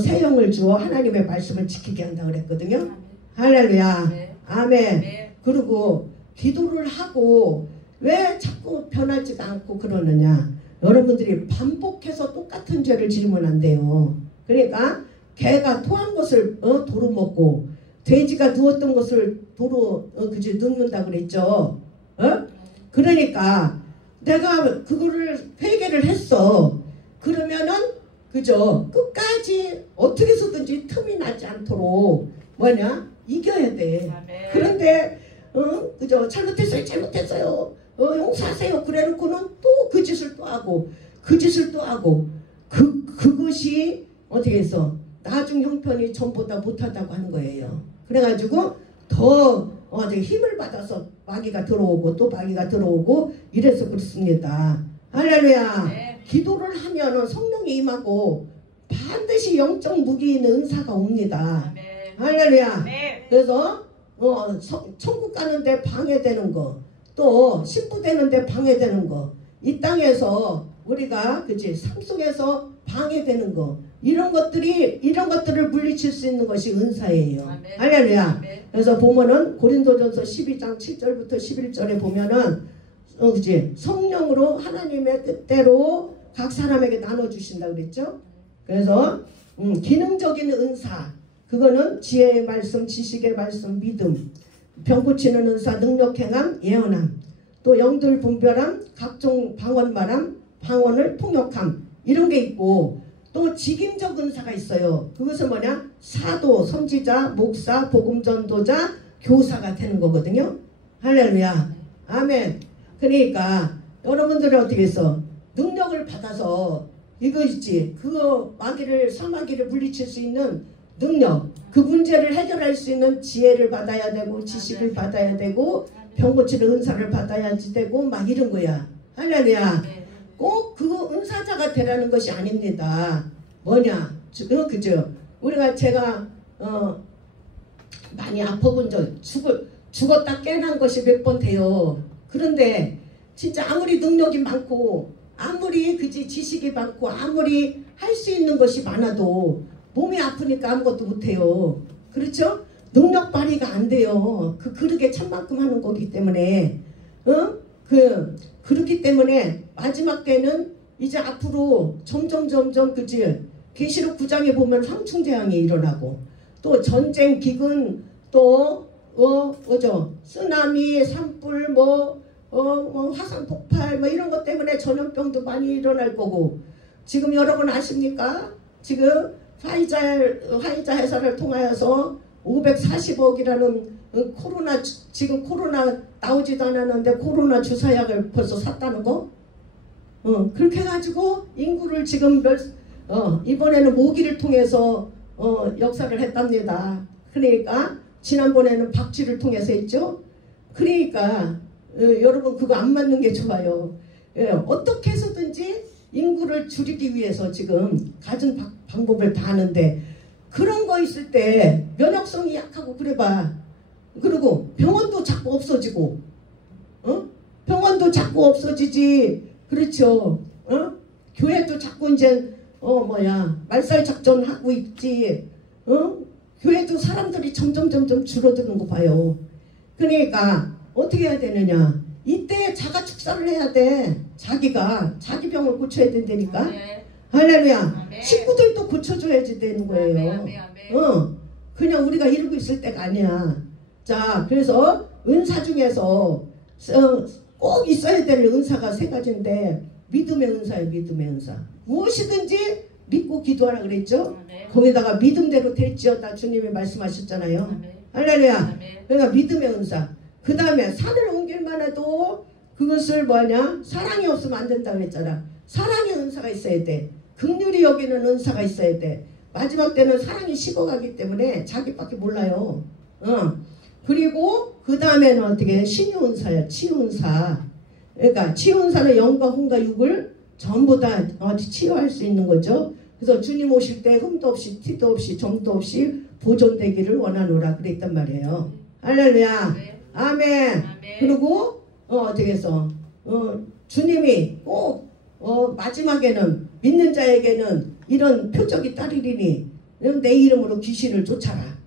새 영을 주어 하나님의 말씀을 지키게 한다 그랬거든요. 할렐루야. 아멘. 그리고 기도를 하고 왜 자꾸 변하지도 않고 그러느냐? 여러분들이 반복해서 똑같은 죄를 지으면 안 돼요. 그러니까 개가 토한 것을 도로 먹고 돼지가 누웠던 것을 도로 그지 눕는다 그랬죠. 그러니까 내가 그거를 회개를 했어. 그러면은 그죠? 끝까지 어떻게 해서든지 틈이 나지 않도록 이겨야 돼. 그런데 그죠? 잘못했어요. 용서하세요. 그래놓고는 또 그 짓을 또 하고 그 짓을 또 하고 그것이 어떻게 해서 나중 형편이 전보다 못하다고 하는 거예요. 그래가지고 더 힘을 받아서 마귀가 들어오고 또 마귀가 들어오고 이래서 그렇습니다. 할렐루야. 네. 기도를 하면은 성령이 임하고 반드시 영적 무기 있는 은사가 옵니다. 네. 할렐루야. 네. 그래서 천국 가는데 방해되는 거, 또 신부되는데 방해되는 거, 이 땅에서 우리가 그치 삶 속에서 방해되는 거, 이런 것들을 물리칠 수 있는 것이 은사예요. 아멘. 할렐루야. 아멘. 그래서 보면은 고린도전서 12장 7절부터 11절에 보면은 그치 성령으로 하나님의 뜻대로 각 사람에게 나눠 주신다 그랬죠. 그래서 기능적인 은사, 그거는 지혜의 말씀, 지식의 말씀, 믿음, 병 고치는 은사, 능력 행함, 예언함, 또 영들 분별함, 각종 방언 말함, 방언을 통역함, 이런 게 있고, 또 직임적 은사가 있어요. 그것은 뭐냐? 사도, 선지자, 목사, 복음전도자, 교사가 되는 거거든요. 할렐루야. 아멘. 그러니까 여러분들은 어떻게 해서 능력을 받아서 이거 있지, 그거 사마귀를 물리칠 수 있는 능력, 그 문제를 해결할 수 있는 지혜를 받아야 되고, 지식을 받아야 되고, 병 고치는 은사를 받아야지 되고, 막 이런 거야. 할렐루야. 꼭 그거 은사자가 되라는 것이 아닙니다. 뭐냐? 그죠? 제가 많이 아파본 적, 죽었다 깨난 것이 몇 번 돼요. 그런데 진짜 아무리 능력이 많고, 아무리 그지 지식이 많고, 아무리 할 수 있는 것이 많아도 몸이 아프니까 아무것도 못해요. 그렇죠? 능력 발휘가 안 돼요. 그렇게 참만큼 하는 거기 때문에, 그렇기 때문에 마지막 때는 이제 앞으로 점점 그지 계시록 9장에 보면 황충재앙이 일어나고, 또 전쟁, 기근, 또 쓰나미, 산불, 화산 폭발, 이런 것 때문에 전염병도 많이 일어날 거고, 지금 여러분 아십니까? 지금 화이자 회사를 통하여서 540억이라는 지금 코로나 나오지도 않았는데 코로나 주사약을 벌써 샀다는 거? 그렇게 해가지고 인구를 지금 이번에는 모기를 통해서 역사를 했답니다. 그러니까 지난번에는 박쥐를 통해서 했죠. 그러니까 여러분 그거 안 맞는 게 좋아요. 어떻게 해서든지 인구를 줄이기 위해서 지금 가진 방법을 다 하는데, 그런 거 있을 때 면역성이 약하고 그래봐. 그리고 병원도 자꾸 없어지고, 병원도 자꾸 없어지지. 그렇죠. 교회도 자꾸 이제 말살 작전 하고 있지. 교회도 사람들이 점점 줄어드는 거 봐요. 그러니까 어떻게 해야 되느냐? 이때 자가 축사를 해야 돼. 자기 병을 고쳐야 된다니까. 아멘. 할렐루야. 아멘. 식구들도 고쳐줘야지 되는 거예요. 아멘. 그냥 우리가 이러고 있을 때가 아니야. 자, 그래서 은사 중에서 꼭 있어야 될 은사가 3가지인데, 믿음의 은사예요. 믿음의 은사. 무엇이든지 믿고 기도하라 그랬죠. 아멘. 거기다가 믿음대로 될지어다 주님이 말씀하셨잖아요. 아멘. 할렐루야. 아멘. 그러니까 믿음의 은사. 그 다음에 산을 옮길만 해도 그것을 사랑이 없으면 안 된다고 했잖아. 사랑의 은사가 있어야 돼. 긍휼히 여기는 은사가 있어야 돼. 마지막 때는 사랑이 식어가기 때문에 자기밖에 몰라요. 그리고 그 다음에는 어떻게 신유은사야. 치유은사. 그러니까 치유은사는 영과 혼과 육을 전부 다 치유할 수 있는 거죠. 그래서 주님 오실 때 흠도 없이 티도 없이 점도 없이 보존되기를 원하노라 그랬단 말이에요. 할렐루야. 아멘. 그리고 어떻게 해서 주님이 꼭 마지막에는 믿는 자에게는 이런 표적이 따르리니 내 이름으로 귀신을 쫓아라.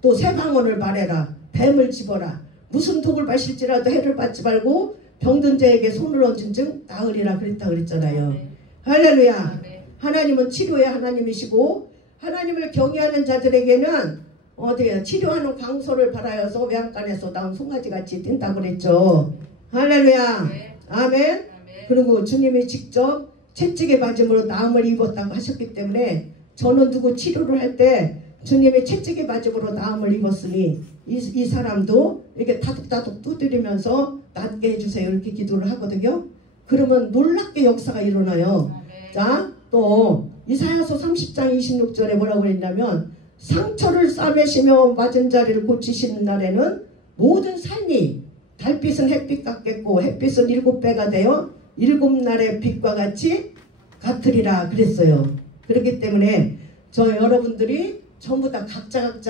또 새 방언을 말해라. 뱀을 집어라. 무슨 독을 마실지라도 해를 받지 말고 병든 자에게 손을 얹은 즉 나으리라 그랬다 그랬잖아요. 할렐루야. 하나님은 치료의 하나님이시고, 하나님을 경외하는 자들에게는 어떻게 치료하는 광소를 발하여서 외양간에서 나온 송아지같이 뛴다고 그랬죠. 할렐루야. 아멘. 그리고 주님이 직접 채찍에 맞음으로 나음을 입었다고 하셨기 때문에, 저는 누구 치료를 할 때 주님이 채찍에 맞음으로 나음을 입었으니 이 사람도 이렇게 다독다독 두드리면서 낫게 해주세요 이렇게 기도를 하거든요. 그러면 놀랍게 역사가 일어나요. 자, 또 이사야서 30장 26절에 뭐라고 그랬냐면, 상처를 싸매시며 맞은 자리를 고치시는 날에는 모든 삶이 달빛은 햇빛 같겠고 햇빛은 7배가 되어 7날의 빛과 같이 같으리라 그랬어요. 그렇기 때문에 저 여러분들이 전부 다 각자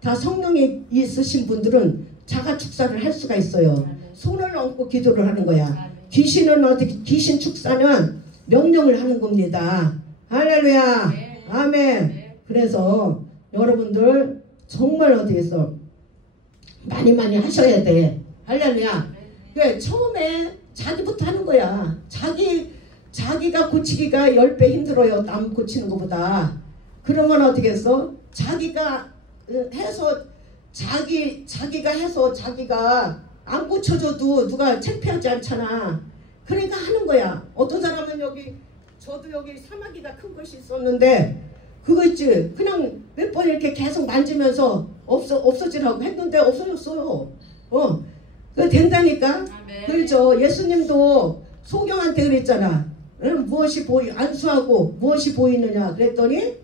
다 성령이 있으신 분들은 자가 축사를 할 수가 있어요. 손을 얹고 기도를 하는 거야. 귀신은 어떻게, 귀신 축사는 명령을 하는 겁니다. 할렐루야. 아멘. 그래서 여러분들 정말 어디에서 많이 하셔야 돼. 할렐루야. 그래, 처음에 자기부터 하는 거야. 자기가 고치기가 10배 힘들어요. 남 고치는 것보다. 그러면 어떻게 했어? 자기가 해서 자기가 해서 자기가 안 고쳐줘도 누가 창피하지 않잖아. 그러니까 하는 거야. 어떤 사람은 저도 여기 사마귀가 큰 것이 있었는데 그거 있지. 그냥 몇 번 이렇게 계속 만지면서 없어지라고 했는데 없어졌어요. 그거 된다니까. 그렇죠. 예수님도 소경한테 그랬잖아. 무엇이 안수하고 무엇이 보이느냐 그랬더니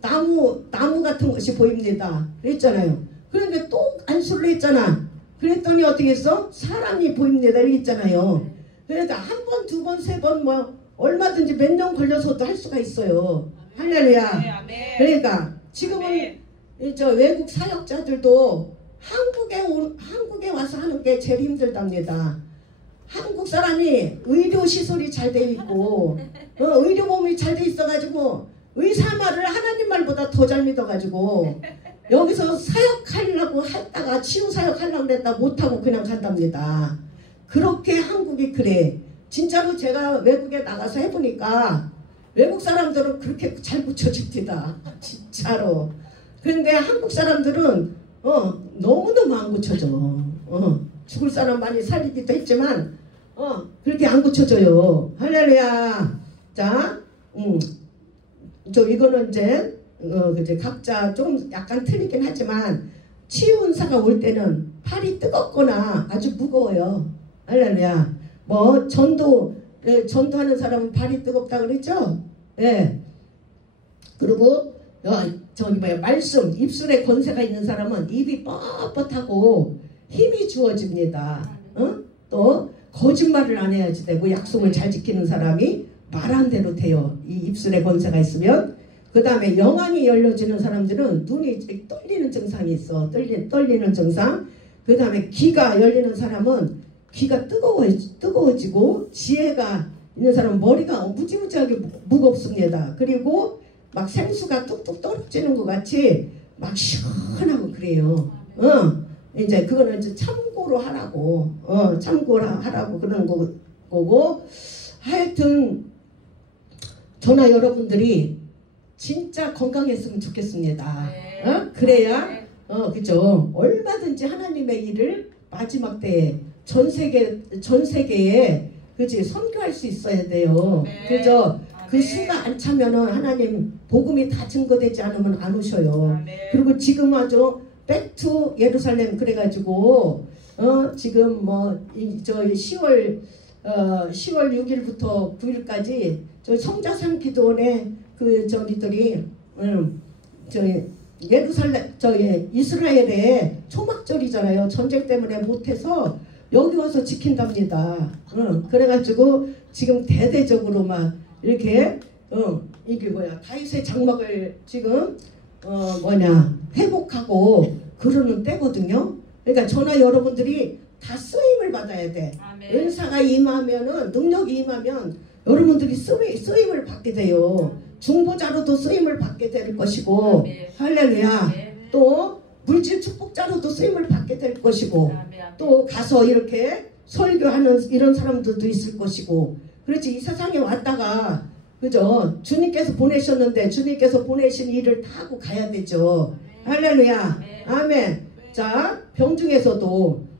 나무 같은 것이 보입니다 그랬잖아요. 그런데 또 안수를 했잖아. 그랬더니 어떻게 했어? 사람이 보입니다 이랬잖아요. 그러니까 한 번, 두 번, 세 번 뭐 얼마든지 몇 년 걸려서도 할 수가 있어요. 할렐루야. 그러니까 지금은 저 외국 사역자들도 한국에 와서 하는 게 제일 힘들답니다. 한국 사람이 의료시설이 잘 돼 있고 의료보험이 잘 돼 있어가지고 의사 말을 하나님 말보다 더 잘 믿어가지고 여기서 사역하려고 했다가 치유사역하려고 했다가 못하고 그냥 간답니다. 그렇게 한국이 그래. 진짜로 제가 외국에 나가서 해보니까 외국 사람들은 그렇게 잘 고쳐집니다. 진짜로. 그런데 한국 사람들은 너무너무 안 고쳐져. 죽을 사람 많이 살리기도 했지만 그렇게 안 고쳐져요. 할렐루야. 자, 이거는 이제 각자 좀 약간 틀리긴 하지만 치유은사가 올 때는 팔이 뜨겁거나 아주 무거워요. 할렐루야. 뭐 전도하는 사람은 발이 뜨겁다 그랬죠? 예. 그리고 말씀 입술에 권세가 있는 사람은 입이 뻣뻣하고 힘이 주어집니다. 또 거짓말을 안 해야지 되고 약속을 잘 지키는 사람이 말한 대로 돼요. 이 입술에 권세가 있으면. 그 다음에 영안이 열려지는 사람들은 눈이 떨리는 증상이 있어. 떨리는 증상. 그 다음에 귀가 열리는 사람은 귀가 뜨거워지고 지혜가 있는 사람은 머리가 무지무지하게 무겁습니다. 그리고 막 생수가 뚝뚝 떨어지는 것 같이 막 시원하고 그래요. 이제 그거는 이제 참고로 하라고 그러는 거고 하여튼 저나 여러분들이 진짜 건강했으면 좋겠습니다. 그래야 그죠? 얼마든지 하나님의 일을 마지막 때에 전 세계에 그지 선교할 수 있어야 돼요. 그죠? 그 수가 안 차면은 하나님 복음이 다 증거되지 않으면 안 오셔요. 그리고 지금 아주 백투 예루살렘 그래가지고 지금 뭐 저 10월 6일부터 9일까지 저 성자산 기도원에 그 저기들이 예루살렘 이스라엘에 초막절이잖아요. 전쟁 때문에 못해서 여기 와서 지킨답니다. 그래가지고 지금 대대적으로 막 이렇게 이게 다윗의 장막을 지금 회복하고 그러는 때거든요. 그러니까 저나 여러분들이 다 쓰임을 받아야 돼. 아멘. 은사가 임하면은 능력이 임하면 여러분들이 쓰임을 받게 돼요. 중보자로도 쓰임을 받게 될 것이고 아멘. 할렐루야. 아멘. 또 물질 축복자로도 쓰임을 받게 될 것이고 아멘. 또 가서 이렇게 설교하는 이런 사람들도 있을 것이고 그렇지. 이 세상에 왔다가 그죠? 주님께서 보내셨는데 주님께서 보내신 일을 다 하고 가야 되죠. 아멘. 할렐루야. 아멘. 아멘. 자, 병 중에서도